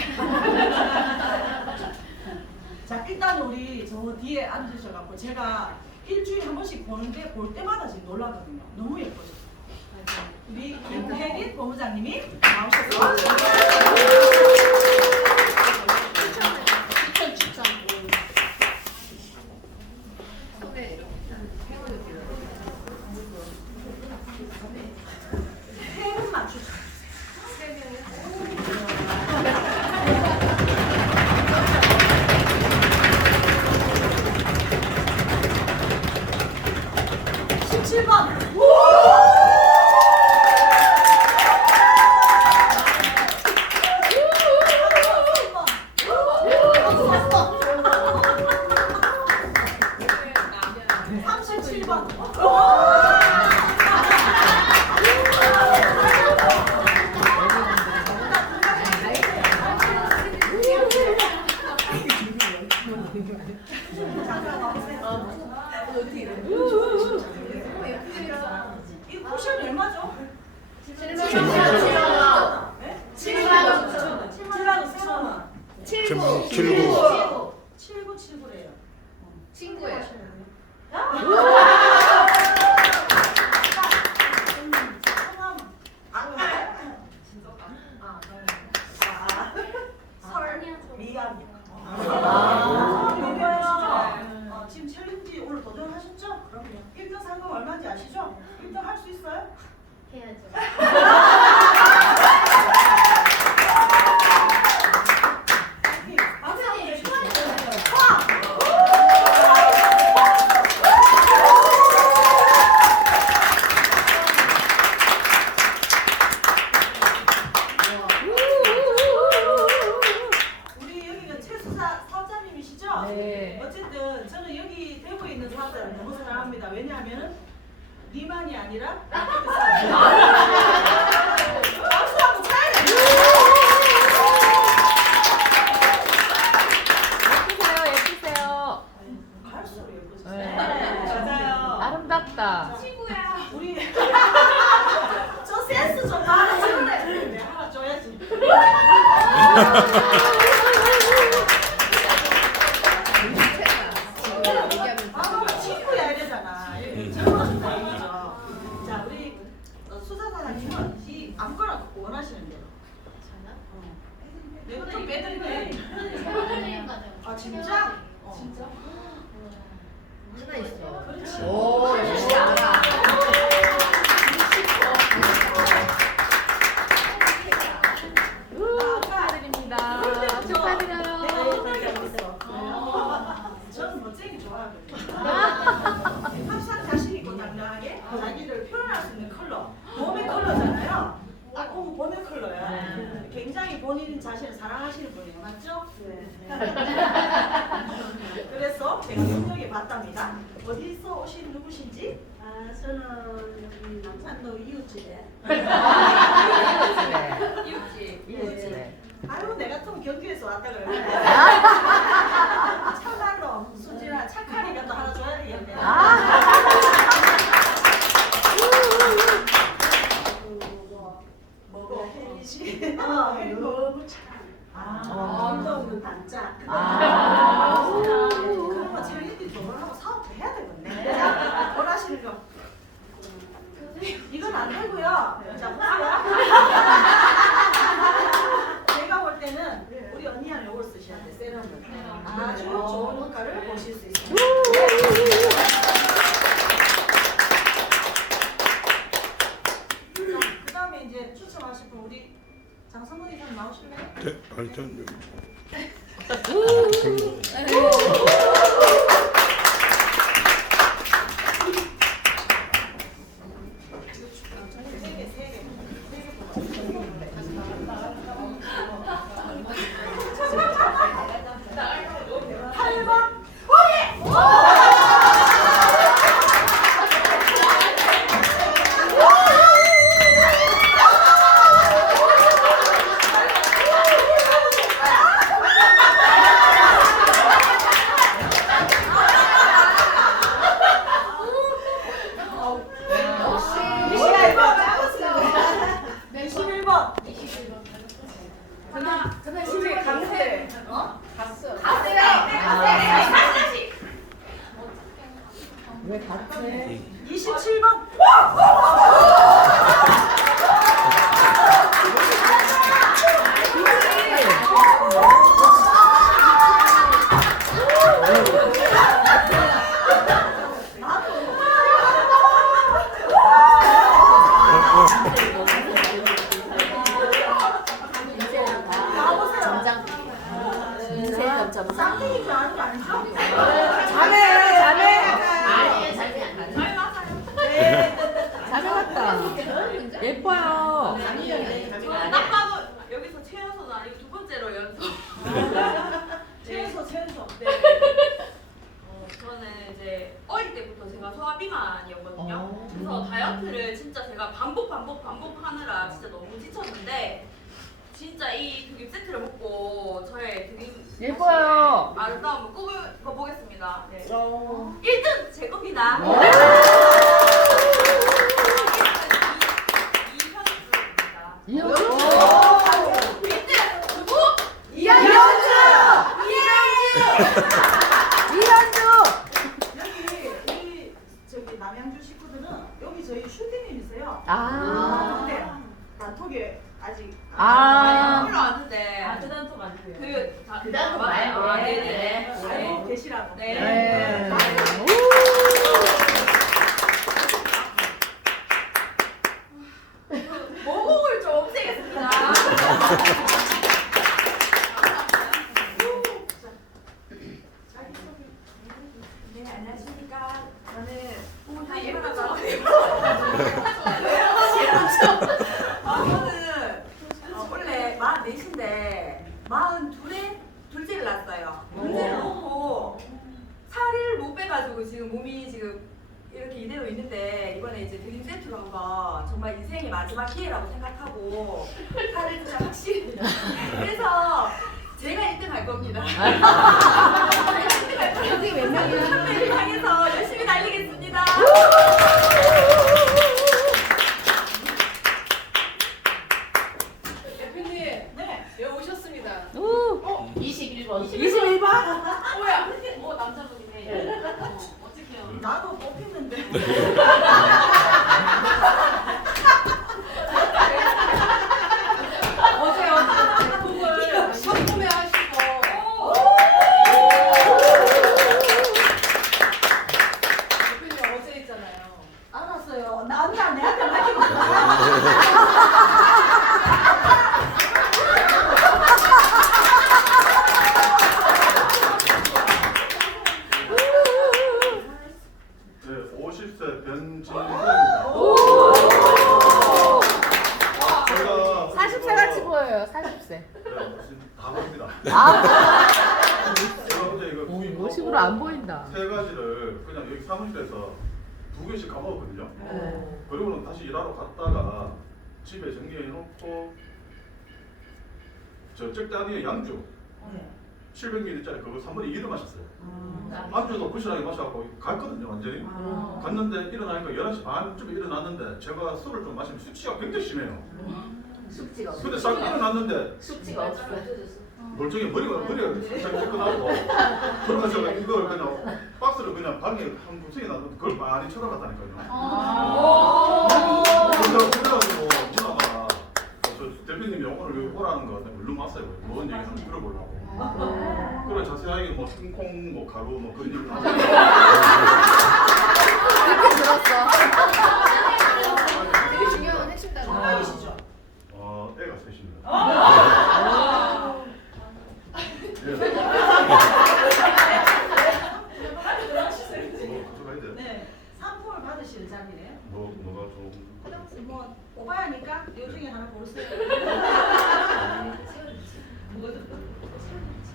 자, 일단 우리 저 뒤에 앉으셔갖고 제가 일주일에 한 번씩 보는데 볼 때마다 지금 놀라거든요. 너무 예뻐요. 우리 김혜린 본부장님이 나오셔서 추천. 행운만 추천. 이 쿠션 얼마죠? 7979래요. 친구예요. 지금 챌린지 오늘 도전하셨죠? 그럼요. 1등 상금 얼마인지 아시죠? 1등 할 수 있어요? 해야죠. 우리 여기가 최수사 사장님이시죠? 네. 어쨌든 저는 여기 대구에 있는 사업자를 너무 사랑합니다. 왜냐하면 니만이 아니라 아파트 사람. 박수 한번 쳐야 돼. 예쁘세요. 갈수록 예쁘죠. 네. 맞아요. 아름답다. 우리 저 센스 좀 많으시네. 네, 하나 줘야지. 친구야 이래잖아. 젊어서 다행이죠. 자, 우리 수사사장님은 이 아무거나 원하시는 대로. 내가 좀 빼드릴게. 아, 진짜? 진짜? 하나 있어. 그렇지. 오, 역시 알아. 축하드립니다. 축하드려요. 내가 혼나게 하고 있어. 저는 멋쟁이 좋아하거든요. 항상 자신 있고 당당하게 자기를 표현할 수 있는 컬러. 봄의 컬러잖아요. 아, 봄의 컬러야. 굉장히 본인 자신을 사랑하시는 분이에요. 맞죠? 네. 그래서 백성역에 봤답니다. 어디서 오신 누구신지? 아, 저는 여기 남산로 이웃집에 이웃집에. 아유, 내 같으면 경주에서 왔다 그러는데. 참말로 수진아 착하니까 또 하나 줘야 되겠네. 뭐고? 혜리씨. 혜리 너무 착하. 돈도 없는 반짝. 그러면 자기들이 결혼하고 사업도 해야 되겠네. 원하시는 거. 이건 안 되고요. 자, 보세요. 제가 볼 때는 우리 언니한테 이걸 쓰셔야 돼. 세럼을. 아주 좋은 효과를 보실 수 있습니다. 그 다음에 이제 추첨하실 분 우리 장성근 이사님 나오실래요? 네, 일단 네. 27번. 쌍둥이 좋아하는 거 아니죠? 자매 자매. 아니에요, 자매 안 가요. 자매 같다. 예뻐요. 딱 봐도 여기서 최연소는 아니고 두 번째로 연소. 최연소. 네. 저는 이제 어릴 때부터 제가 소화비만이었거든요. 그래서 다이어트를 진짜 제가 반복하느라 진짜 너무 지쳤는데 진짜 이 등심 세트를 먹고 저의 등심 예뻐요. 아름다움을 꾸며보겠습니다. 네. 1등 제 겁니다. 이현주. 1등 누구? 이현주. 여기 저기 남양주 식구들은 여기 저희 슈팅님이세요. 아. 근데 단톡에 아직 별로 왔는데 그 단톡 아니고요. 그 단톡 봐요. 네네. 알고 계시라고. 네. 네. 모공을 좀 없애겠습니다. 네, 안녕하십니까. 저는 다 예쁘죠? 저는 원래 44인데 42에 둘째를 낳았어요. 둘째를 놓고 살을 못 빼가지고 지금 몸이 지금 이렇게 이대로 있는데 이번에 이제 드림 세트로 한번 정말 인생의 마지막 기회라고 생각하고 살을 진짜 확실히 그래서 제가 1등 할 겁니다. 1등 할 거예요. 여기 몇 명이야? 선배를 향해서 열심히 달리겠습니다. 대표님, 네. 여기 오셨습니다. 21번. 21번? 뭐야? 뭐 남자분이네. 어떡해요? 나도 뽑혔는데. 어제 제품을 판매하시고 대표님 어제 있잖아요. 알았어요. 나나 내한테 맡기고. 네, 50세 변진입니다. 제가 40세 같이 보여요. 40세. 네, 다 보입니다. 아. 제가 어제 이거 구입하고 50으로 안 보인다. 세 가지를 그냥 여기 사무실에서 2개씩 까먹었거든요. 그리고는 다시 일하러 갔다가 집에 정리해 놓고 저 잭다니의 양주 700ml짜리 그거 3분의 2를 마셨어요. 안주도 부실하게 마셔갖고 갔거든요, 완전히. 갔는데 일어나니까 11시 반쯤에 일어났는데 제가 술을 좀 마시면 숙취가 굉장히 심해요. 숙지가 없어. 근데 싹 일어났는데 숙지가 없어. 멀쩡히 머리가 살짝 깨끗하고 그러면서 이걸 그냥 박스를 그냥 방에 한 구석에 놔두고 그걸 많이 쳐다봤다니까요. 그래가지고 누나가 저 대표님이 오늘 여기 오라는 거 물론 왔어요. 뭔 얘기 하는지 들어보려고. 그래 자세하게 뭐 콩콩 뭐 가루 뭐 그런 얘기를 하고 이렇게 들었어. 되게 중요한 핵심 단어. 청각이시죠? 애가 셋입니다. 뭐 가져가야 돼. 네. 상품을 받으실 자리네. 뭐가 좀 뭐 오바야니까 요 중에 하나 고르세요.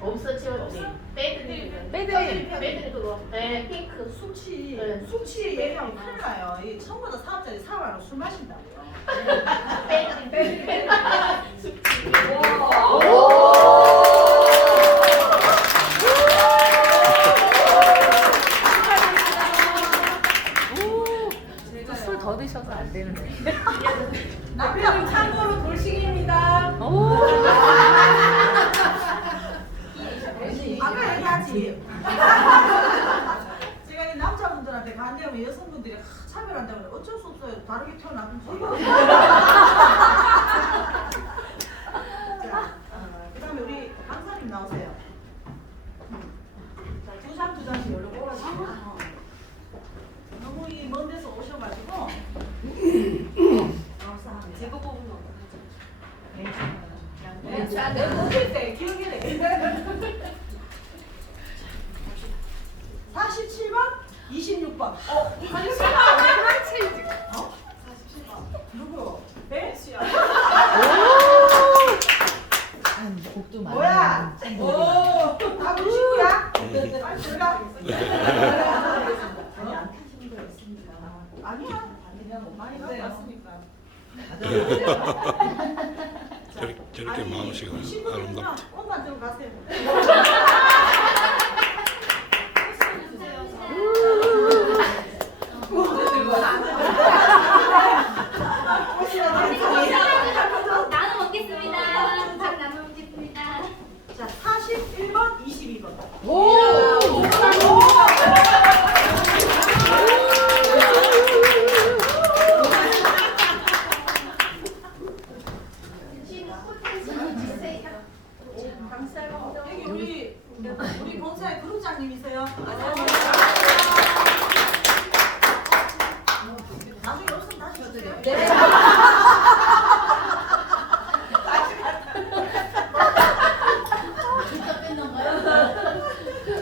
없어 채웠지. 빼드림. 빼드림. 그거. 네, 핑크. 숙취. 네. 숙취 얘기하면 큰일 나요. 이 처음부터 사업자들이 사업하고 술 마신다고요. 빼드림. 술 더 드셔서 안 되는데. 남편은 참고로 돌싱입니다. 오. 아까 얘기하지. 제가 이 남자분들한테 간대 되면 여성분들이 차별한다고 그래. 어쩔 수 없어요. 다르게 태어나면 저희가. 자, 그다음에 우리 강사님 나오세요. 자, 두 장씩 열로 뽑아주시고. 너무 이 먼 데서 오셔가지고. 제거 뽑으면 어떡하죠? 자, 내가 먹을 때 기억이 돼. 47번, 26번. 47번. 어? 47번. 누구? 네? 곡도 뭐야? 오, 다 우리 친구야? 빨리 들어가. 아니, 안 타시는 거 있습니다. 아니야. 그냥 많이 가고 왔으니까. 저렇게 마음씨가 아름답다. 옷만 좀 가세요. 나눠 먹겠습니다. 밥 나눠 먹겠습니다. 자, 41번, 22번. 여기 우리 본사의 그룹장님이세요. 나중에 없으면 다시 주세요.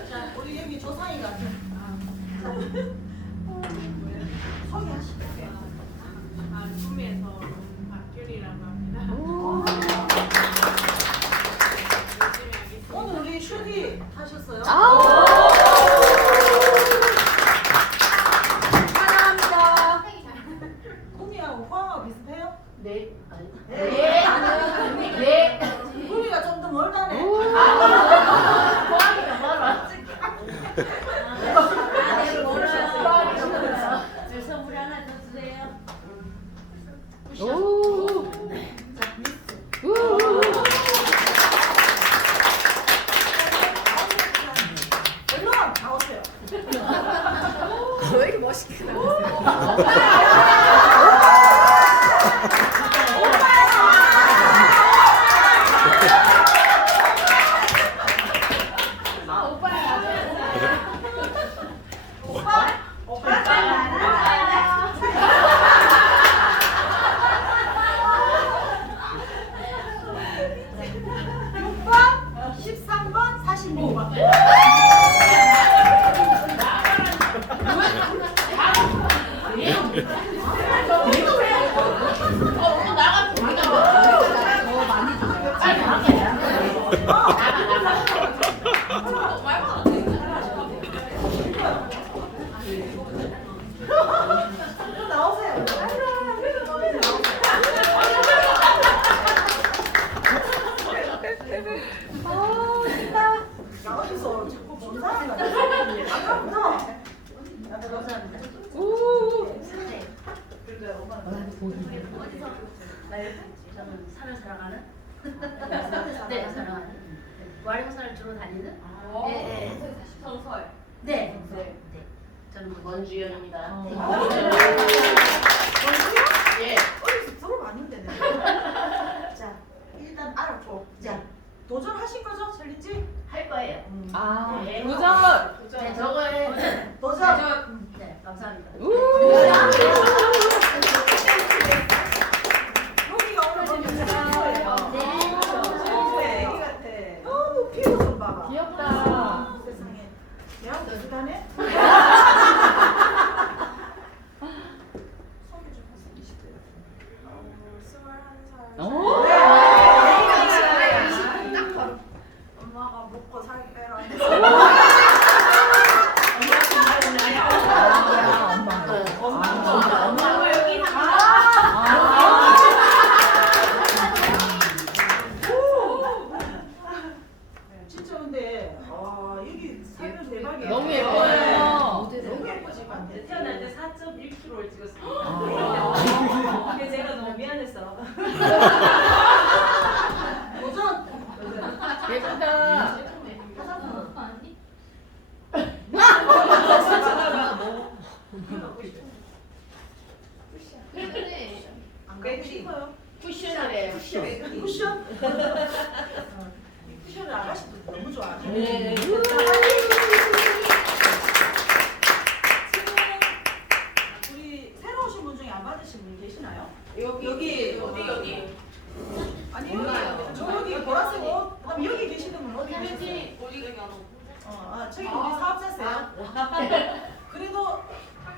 자, 우리 여기 조상이 같아. 소개하시죠. 구미에서 박규리라고 합니다. 오늘 우리 슈디 하셨어요? 사랑합니다. 구미하고 포항하고 비슷해요? 네. 네. 구미가 좀 더 멀다네. 선물 하나 더 주세요. 오. 얼른 나오세요. 왜 이렇게 멋있게 나왔어요? 어디서 자꾸 본 사람이 아까부터 저는 산을 살아가는? 네, 살아가는. 와룡산을 주로 다니는? 네. 성서요. 네. 네. 저는 원주연입니다. 예. 어디서 들어봤는데 내가. 자, 일단 알아줘. 자, 도전하신 거죠, 챌린지? 할 거예요. 아, 네. 도전! 네, 저거에 도전. 네, 감사합니다. 여기가 오늘 먼저 거예요. 네. 애기 같아. 너무 피부 좀 봐봐. 귀엽다. 세상에. 내가 대단해? 소개 좀 하세요. 20대. 21살. 오! 엄마가 먹고 살 빼라. 엄마 여기 진짜 근데 여기 살면 대박이야. 너무 예뻐요. 너무 예쁘지만 태어날 때 4.1kg를 찍었습니다. 아. 근데 제가 너무 미안해서. 도전. 예쁘다. 아니? 저기 우리 사업자세요. 그래도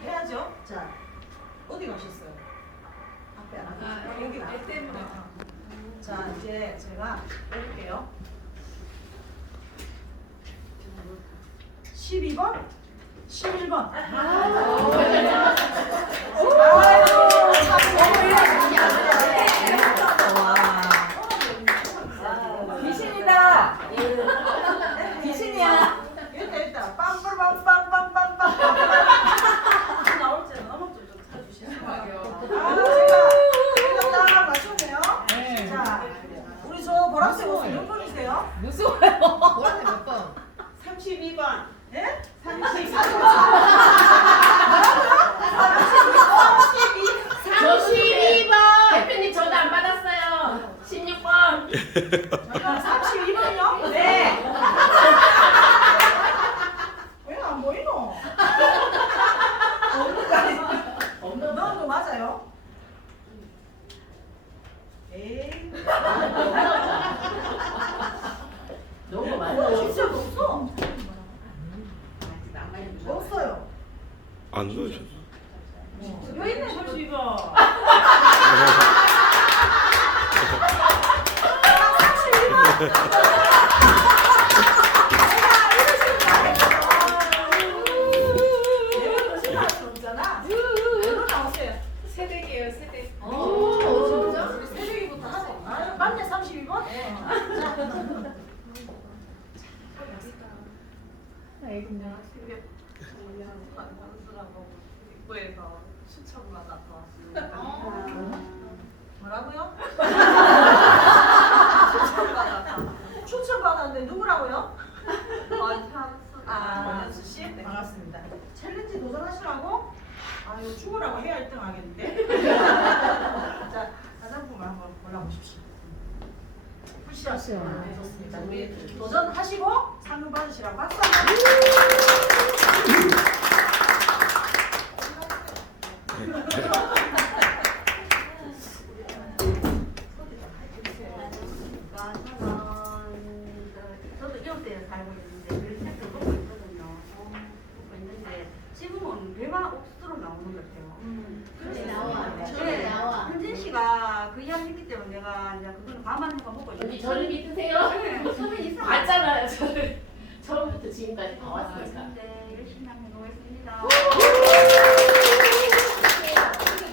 해야죠. 자, 어디 가셨어요? 앞에 안 가셨어요? 여기 나. 때문에. 자, 이제 제가 해볼게요. 12번? 11번. 귀신이다. 귀신이야. 일단 빰빰빰빰빰빰빰 나올 때는 음악 좀 쳐주시면 제가 딱 맞췄네요. 자, 우리 저 보라색 옷 몇 번이세요? 무서워요. 보라색 몇 번? 32번. 예? 저 12번. 대표님 저도 안 받았어요. 16번. 32번이요? 네. 왜 안 보이노? 없는 너도 맞아요? 에이. 너무 많아. 진짜 없어. 없어요. 안 넣으셨어. 왜 있네, 32번. 세대기예요, 세대. 진짜? 새벽이부터 하세요. 아, 맞네, 32번? 네. 입구에서 추천받아서 왔습니다. 뭐라고요? 추천받아서. 추천받았는데 누구라고요? 원현수. 원현수 씨? 네, 반갑습니다. 챌린지 도전하시라고? 아, 이거 죽으라고 해야 1등 하겠는데? 자, 화장품 한번 골라보십시오. 푸시하시오. 네, 좋습니다. 우리 도전하시고 상금 받으시라고 박수 한번. 저도 이웃대에 살고 있는데 밀세트 먹고 있거든요. 먹고 있는데 지금은 배가 옥수로 나오는 것 같아요. 그렇게 나와. 네. 저렇게 나와. 현진 씨가 그 이야기 했기 때문에 내가 이제 그거는 감안해서 먹고 있는데. 언니 저를 믿으세요? 소리 이상. 맞잖아요. 저를 처음부터 지금까지 다 왔으니까. 네, 열심히 한번 해보겠습니다.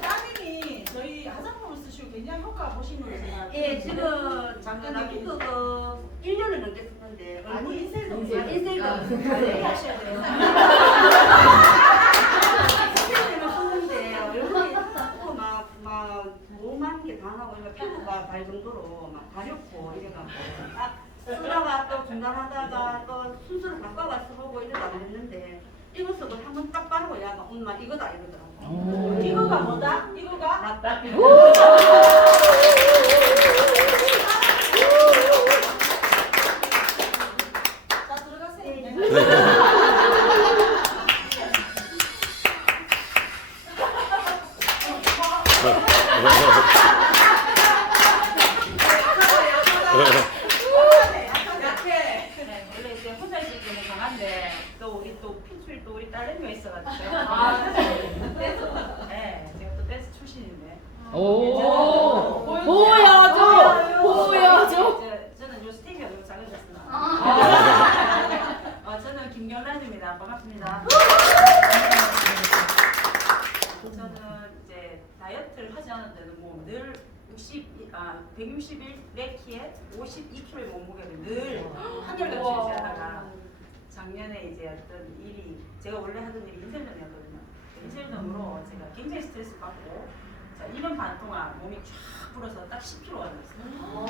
따님이 저희 화장품을 쓰시고 굉장히 효과 보신 걸로 제가. 예, 지금 잠깐 그 1년을 넘게 썼는데 아니, 인셀도 인셀도 네, 하셔야 돼요. 인셀을 썼는데 얼굴이 자꾸 막 몸한 게 다 나고 그러니까 피부가 발 정도로 막 가렵고 이래가지고 쓰다가 또 중단하다가 또 순서를 바꿔가서 보고 이래도 안 됐는데 이것을 한번 딱 바르고 야 엄마 이거다 이러더라고. 이거가 뭐다? 이거가? 맞다. 자, 들어가세요. 약해. 네, 원래 이제 혼자 있을 때는 강한데 또 우리 또 핀출 또 우리 딸내미가 있어가지고. 네, 제가 또 댄스 출신인데. 오. 보여줘. 보여줘. 저는 요 스테이지가 너무 작아졌습니다. 저는 김경란입니다. 반갑습니다. 저는 이제 다이어트를 하지 않았는데도 뭐늘 161의 키에 52kg의 몸무게를 늘 한결같이 유지하다가 작년에 이제 어떤 일이 제가 원래 하던 일이 인쇄점이었거든요. 인쇄점으로 제가 굉장히 스트레스 받고 자, 1년 반 동안 몸이 쫙 불어서 딱 10kg가 됐어요.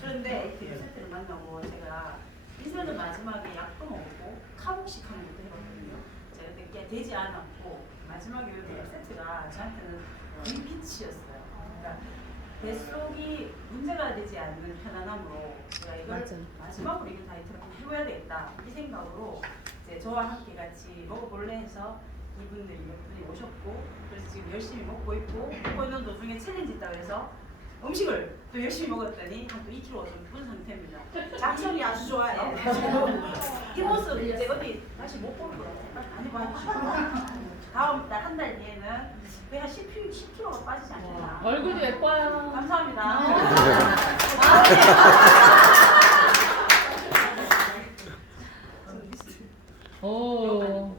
그런데 이렇게 세트를 만나고 제가 인쇄점 마지막에 약도 먹고 카복식 하는 것도 해봤거든요. 제가 그게 되지 않았고 마지막에 이 세트가 저한테는 빛이었어요. 그러니까 뱃속이 문제가 되지 않는 편안함으로 제가 이걸 마지막으로 이런 다이어트를 해봐야 되겠다 이 생각으로 이제 저와 함께 같이 먹어볼래 해서 이분들이 몇 분이 오셨고 그래서 지금 열심히 먹고 있고 먹고 있는 도중에 챌린지 있다고 해서 음식을 또 열심히 먹었더니 한 또 2kg 좀 쁜 상태입니다. 작성이 아주 좋아요. 이 모습 이제 어디 다시 못 볼 것 같아요. 많이 봐주시고 다음 달 한 달 뒤에는 거의 한 10kg가 빠지지 않겠나. 얼굴도 예뻐요. 감사합니다. 오.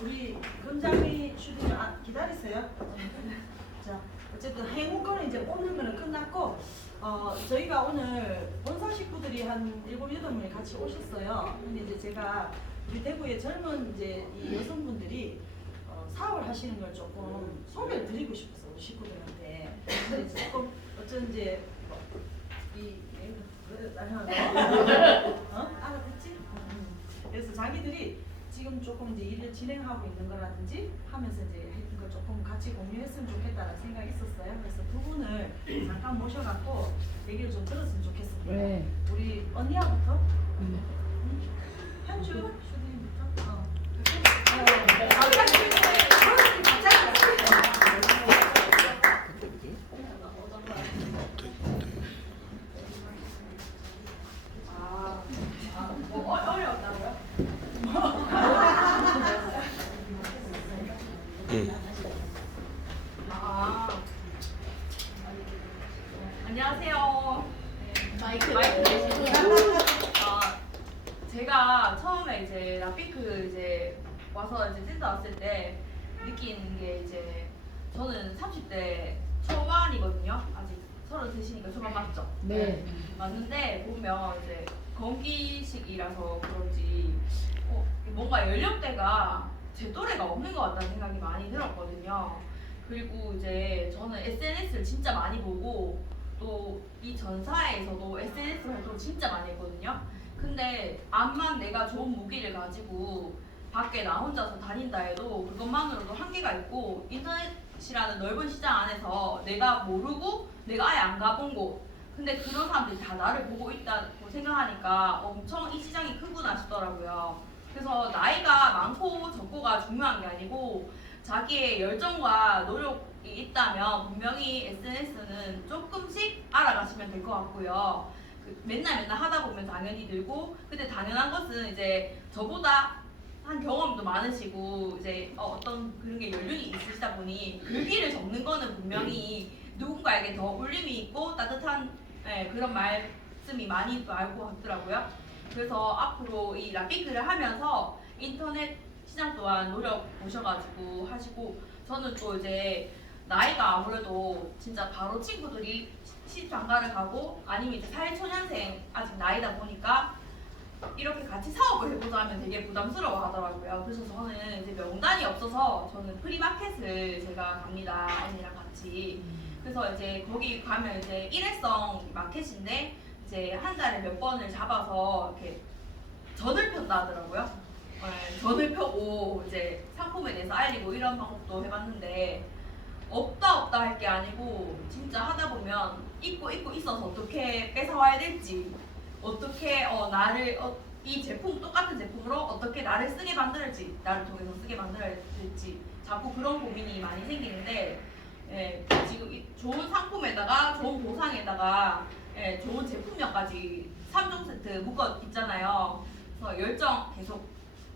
우리 금장미 슈딩 기다리세요. 자, 어쨌든 행운권은 이제 오늘은 끝났고, 저희가 오늘 본사 식구들이 한 7, 8명이 같이 오셨어요. 근데 이제 제가 우리 대구의 젊은 이제 이 여성분들이 사업을 하시는 걸 조금 소개를 드리고 싶었어요, 우리 식구들한테. 근데 조금 어쩐 이제 알아듣지? 그래서 자기들이 지금 조금 이제 일을 진행하고 있는 거라든지 하면서 이제 했던 걸 조금 같이 공유했으면 좋겠다는 생각이 있었어요. 그래서 두 분을 잠깐 모셔갖고 얘기를 좀 들었으면 좋겠습니다. 네. 우리 언니야부터? 현주 슈딩부터? 안녕하세요. 마이크 대신. 제가 처음에 이제 라피크 이제 와서 이제 센터 왔을 때 느낀 게 이제 저는 30대 초반이거든요. 아직 33이니까 초반 맞죠? 네. 맞는데 보면 이제 건기식이라서 그런지 뭔가 연령대가 제 또래가 없는 것 같다는 생각이 많이 들었거든요. 그리고 이제 저는 SNS를 진짜 많이 보고 또 이 전사에서도 SNS 활동을 진짜 많이 했거든요. 근데 암만 내가 좋은 무기를 가지고 밖에 나 혼자서 다닌다 해도 그것만으로도 한계가 있고 인터넷이라는 넓은 시장 안에서 내가 모르고 내가 아예 안 가본 곳 근데 그런 사람들이 다 나를 보고 있다고 생각하니까 엄청 이 시장이 크구나 싶더라고요. 그래서 나이가 많고 적고가 중요한 게 아니고 자기의 열정과 노력이 있다면 분명히 SNS는 조금씩 알아가시면 될 것 같고요. 맨날 하다 보면 당연히 늘고 근데 당연한 것은 이제 저보다 한 경험도 많으시고 이제 어떤 그런 게 연륜이 있으시다 보니 글귀를 적는 거는 분명히 누군가에게 더 울림이 있고 따뜻한 그런 말씀이 많이 나올 것 같더라고요. 그래서 앞으로 이 라피크를 하면서 인터넷 시장 또한 노력 보셔가지고 하시고 저는 또 이제 나이가 아무래도 진짜 바로 친구들이 시집장가를 가고 아니면 이제 사회초년생 아직 나이다 보니까 이렇게 같이 사업을 해보자 하면 되게 부담스러워 하더라고요. 그래서 저는 이제 명단이 없어서 저는 프리마켓을 제가 갑니다. 언니랑 같이. 그래서 이제 거기 가면 이제 일회성 마켓인데 이제 한 달에 몇 번을 잡아서 이렇게 전을 편다 하더라고요. 네, 전을 펴고 이제 상품에 대해서 알리고 이런 방법도 해봤는데 없다 할 게 아니고 진짜 하다 보면 있고 있어서 어떻게 뺏어와야 될지 어떻게 나를 이 제품 똑같은 제품으로 어떻게 나를 쓰게 만들지 나를 통해서 쓰게 만들어야 될지 자꾸 그런 고민이 많이 생기는데 지금 좋은 상품에다가 좋은 보상에다가 좋은 제품명까지 3종 세트 묶어 있잖아요. 그래서 열정 계속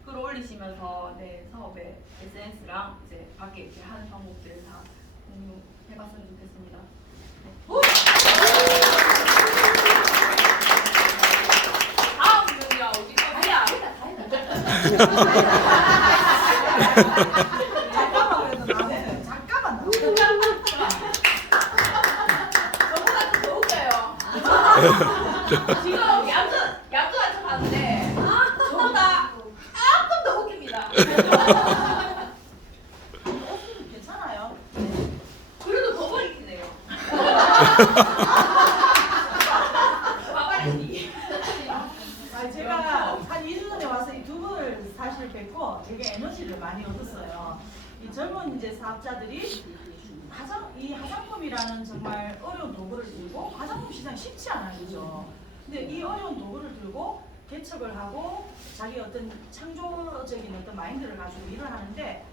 끌어올리시면서 사업에 SNS랑 이제 밖에 이렇게 하는 방법들 다 공유해봤으면 좋겠습니다. 다음 분은요 어디 거야? 잠깐만 그래도 나는 잠깐만 저보다 더 웃겨요. 지금 얌전한 척 하는데 저보다 조금 더 웃깁니다. 괜찮아요. 그래도 더 버리시네요. 마가리티. 제가 한 2주 전에 와서 이 두 분을 사실 뵙고 되게 에너지를 많이 얻었어요. 이 젊은 이제 사업자들이 이 화장품이라는 정말 어려운 도구를 들고 화장품 시장 쉽지 않아요, 그죠? 근데 이 어려운 도구를 들고 개척을 하고 자기 어떤 창조적인 어떤 마인드를 가지고 일을 하는데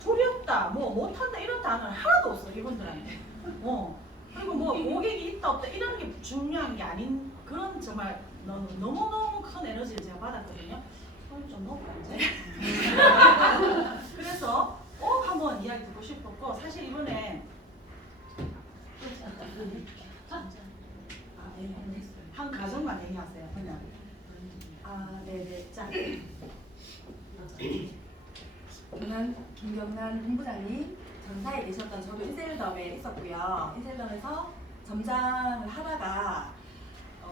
두렵다, 뭐 못한다 이런 단어는 하나도 없어 이분들한테. 그리고 뭐 고객이 있다 없다 이런 게 중요한 게 아닌 그런 정말 너무너무 큰 에너지를 제가 받았거든요. 손을 좀 놓을까 이제. 그래서 꼭 한번 이야기 듣고 싶었고 사실 이번에 한 가정만 얘기하세요. 그냥. 네네. 자. 김경란 본부장님 전사에 계셨던 저도 인셀덤에 있었고요. 인셀덤에서 점장을 하다가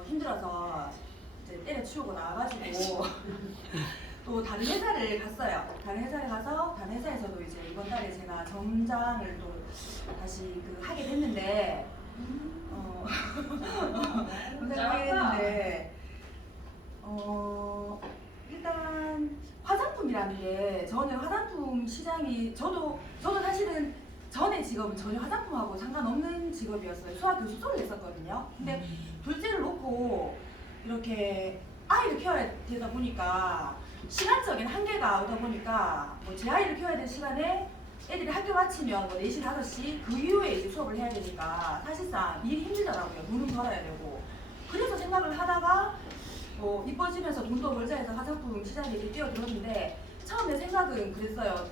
힘들어서 이제 때려치우고 나와가지고 또 다른 회사를 갔어요. 다른 회사를 가서 다른 회사에서도 이제 이번 달에 제가 점장을 또 다시 하게 됐는데 점장을 하게 됐는데 일단 화장품이라는 게 저는 화장품 시장이 저도 사실은 전에 직업은 전혀 화장품하고 상관없는 직업이었어요. 수학 교수소를 했었거든요. 근데 둘째를 놓고 이렇게 아이를 키워야 되다 보니까 시간적인 한계가 오다 보니까 뭐 제 아이를 키워야 될 시간에 애들이 학교 마치면 뭐 4시, 5시 그 이후에 이제 수업을 해야 되니까 사실상 일이 힘들더라고요. 돈은 벌어야 되고. 그래서 생각을 하다가 이뻐지면서 돈도 벌자 해서 화장품 시장에 이렇게 뛰어들었는데 처음에 생각은 그랬어요.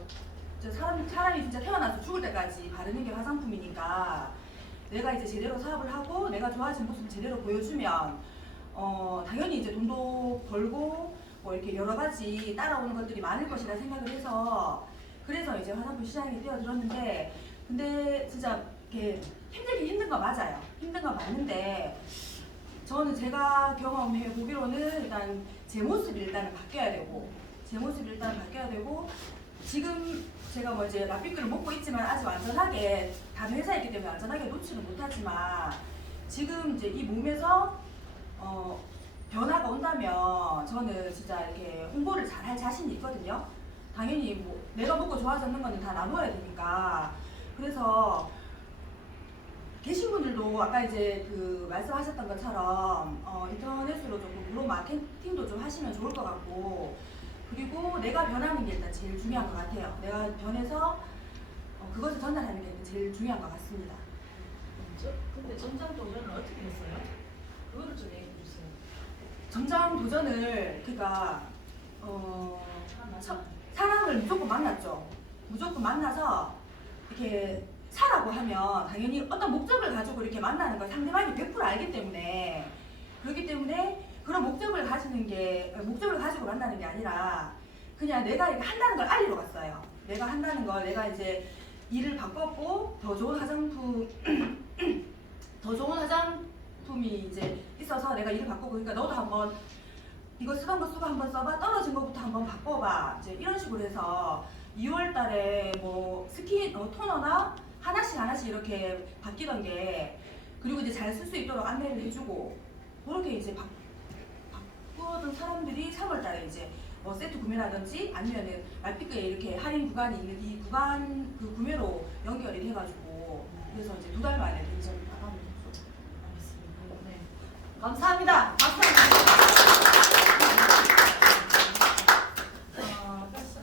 사람이 진짜 태어나서 죽을 때까지 바르는 게 화장품이니까 내가 이제 제대로 사업을 하고 내가 좋아진 모습을 제대로 보여주면 당연히 이제 돈도 벌고 뭐 이렇게 여러 가지 따라오는 것들이 많을 것이라 생각을 해서 그래서 이제 화장품 시장에 뛰어들었는데 근데 진짜 이렇게 힘든 거 맞아요. 힘든 거 맞는데 저는 제가 경험해 보기로는 일단 제 모습이 일단은 바뀌어야 되고 지금 제가 뭐 이제 라피크를 먹고 있지만 아직 완전하게 다른 회사에 있기 때문에 완전하게 놓지는 못하지만 지금 이제 이 몸에서 변화가 온다면 저는 진짜 이렇게 홍보를 잘할 자신이 있거든요. 당연히 뭐 내가 먹고 좋아졌는 거는 다 나눠야 되니까 그래서 계신 분들도 아까 이제 말씀하셨던 것처럼 인터넷으로 조금 물론 마케팅도 좀 하시면 좋을 것 같고 그리고 내가 변하는 게 일단 제일 중요한 것 같아요. 내가 변해서 그것을 전달하는 게 제일 중요한 것 같습니다. 근데 점장 도전은 어떻게 했어요? 그거를 좀 얘기해 주세요. 점장 도전을 그러니까 사람을 무조건 만났죠. 무조건 만나서 이렇게 사라고 하면 당연히 어떤 목적을 가지고 이렇게 만나는 걸 상대방이 100% 알기 때문에 그렇기 때문에 그런 목적을 가지고 만나는 게 아니라 그냥 내가 이렇게 한다는 걸 알리러 갔어요. 내가 한다는 걸 내가 이제 일을 바꿨고 더 좋은 화장품이 이제 있어서 내가 일을 바꾸고 그러니까 너도 한번 이거 쓰던 거 쓰고 한번 써봐 떨어진 것부터 한번 바꿔봐 이제 이런 식으로 해서 2월 달에 뭐 스킨 토너나 하나씩 이렇게 바뀌던 게 그리고 이제 잘 쓸 수 있도록 안내를 해주고 그렇게 이제 바꾸던 사람들이 3월 달에 이제 뭐 세트 구매라든지 아니면은 라피크에 이렇게 할인 구간이 있는 이 구간 그 구매로 연결이 돼가지고 그래서 이제 2달 만에 인정을 받아본 거죠. 알겠습니다. 네. 감사합니다. 박수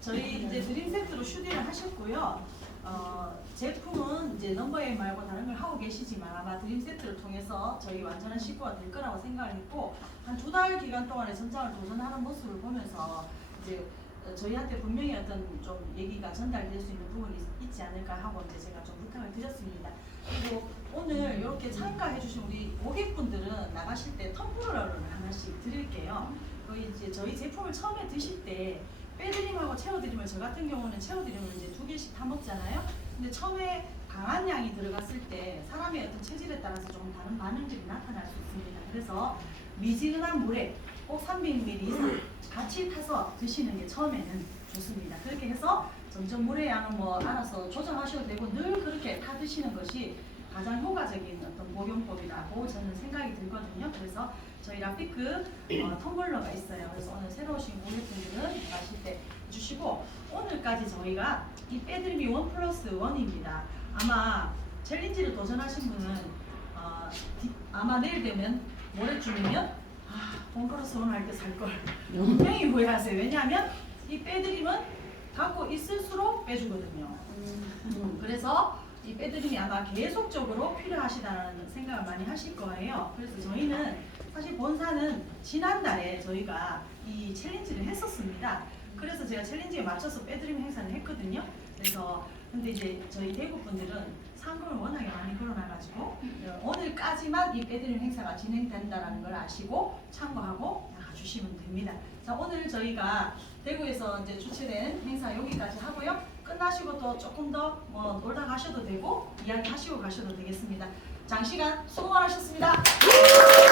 저희 이제 드림 세트로 슈딩을 하셨고요. 제품은 이제 넘버에이 말고 다른 걸 하고 계시지만 아마 드림 세트를 통해서 저희 완전한 식구가 될 거라고 생각을 했고 한 2달 기간 동안에 전장을 도전하는 모습을 보면서 이제 저희한테 분명히 어떤 좀 얘기가 전달될 수 있는 부분이 있지 않을까 하고 이제 제가 좀 부탁을 드렸습니다. 그리고 오늘 이렇게 참가해주신 우리 고객분들은 나가실 때 텀블러를 하나씩 드릴게요. 이제 저희 제품을 처음에 드실 때 빼드림하고 채워드리면 저 같은 경우는 채워드리면 이제 2개씩 다 먹잖아요. 근데 처음에 강한 양이 들어갔을 때 사람의 어떤 체질에 따라서 조금 다른 반응들이 나타날 수 있습니다. 그래서 미지근한 물에 꼭 300ml 이상 같이 타서 드시는 게 처음에는 좋습니다. 그렇게 해서 점점 물의 양은 뭐 알아서 조정하셔도 되고 늘 그렇게 타 드시는 것이 가장 효과적인 어떤 복용법이라고 저는 생각이 들거든요. 그래서 저희 라피크 텀블러가 있어요. 그래서 오늘 새로 오신 고객분들은 나가실 때 주시고 오늘까지 저희가 이 빼드림이 1+1입니다. 아마 챌린지를 도전하신 분은 아마 내일 되면 모레쯤이면 번거로워서 오늘 살 걸. 분명히 후회하세요. 왜냐하면 이 빼드림은 갖고 있을수록 빼주거든요. 그래서 이 빼드림이 아마 계속적으로 필요하시다는 생각을 많이 하실 거예요. 그래서 저희는 사실 본사는 지난달에 저희가 이 챌린지를 했었습니다. 그래서 제가 챌린지에 맞춰서 빼드림 행사를 했거든요. 그래서 근데 이제 저희 대구 분들은 상금을 워낙에 많이 걸어놔가지고 오늘까지만 이 빼드림 행사가 진행된다는 걸 아시고 참고하고 나가주시면 됩니다. 자, 오늘 저희가 대구에서 이제 주최된 행사 여기까지 하고요. 끝나시고 또 조금 더 뭐 놀다 가셔도 되고 이야기 하시고 가셔도 되겠습니다. 장시간 수고 많으셨습니다.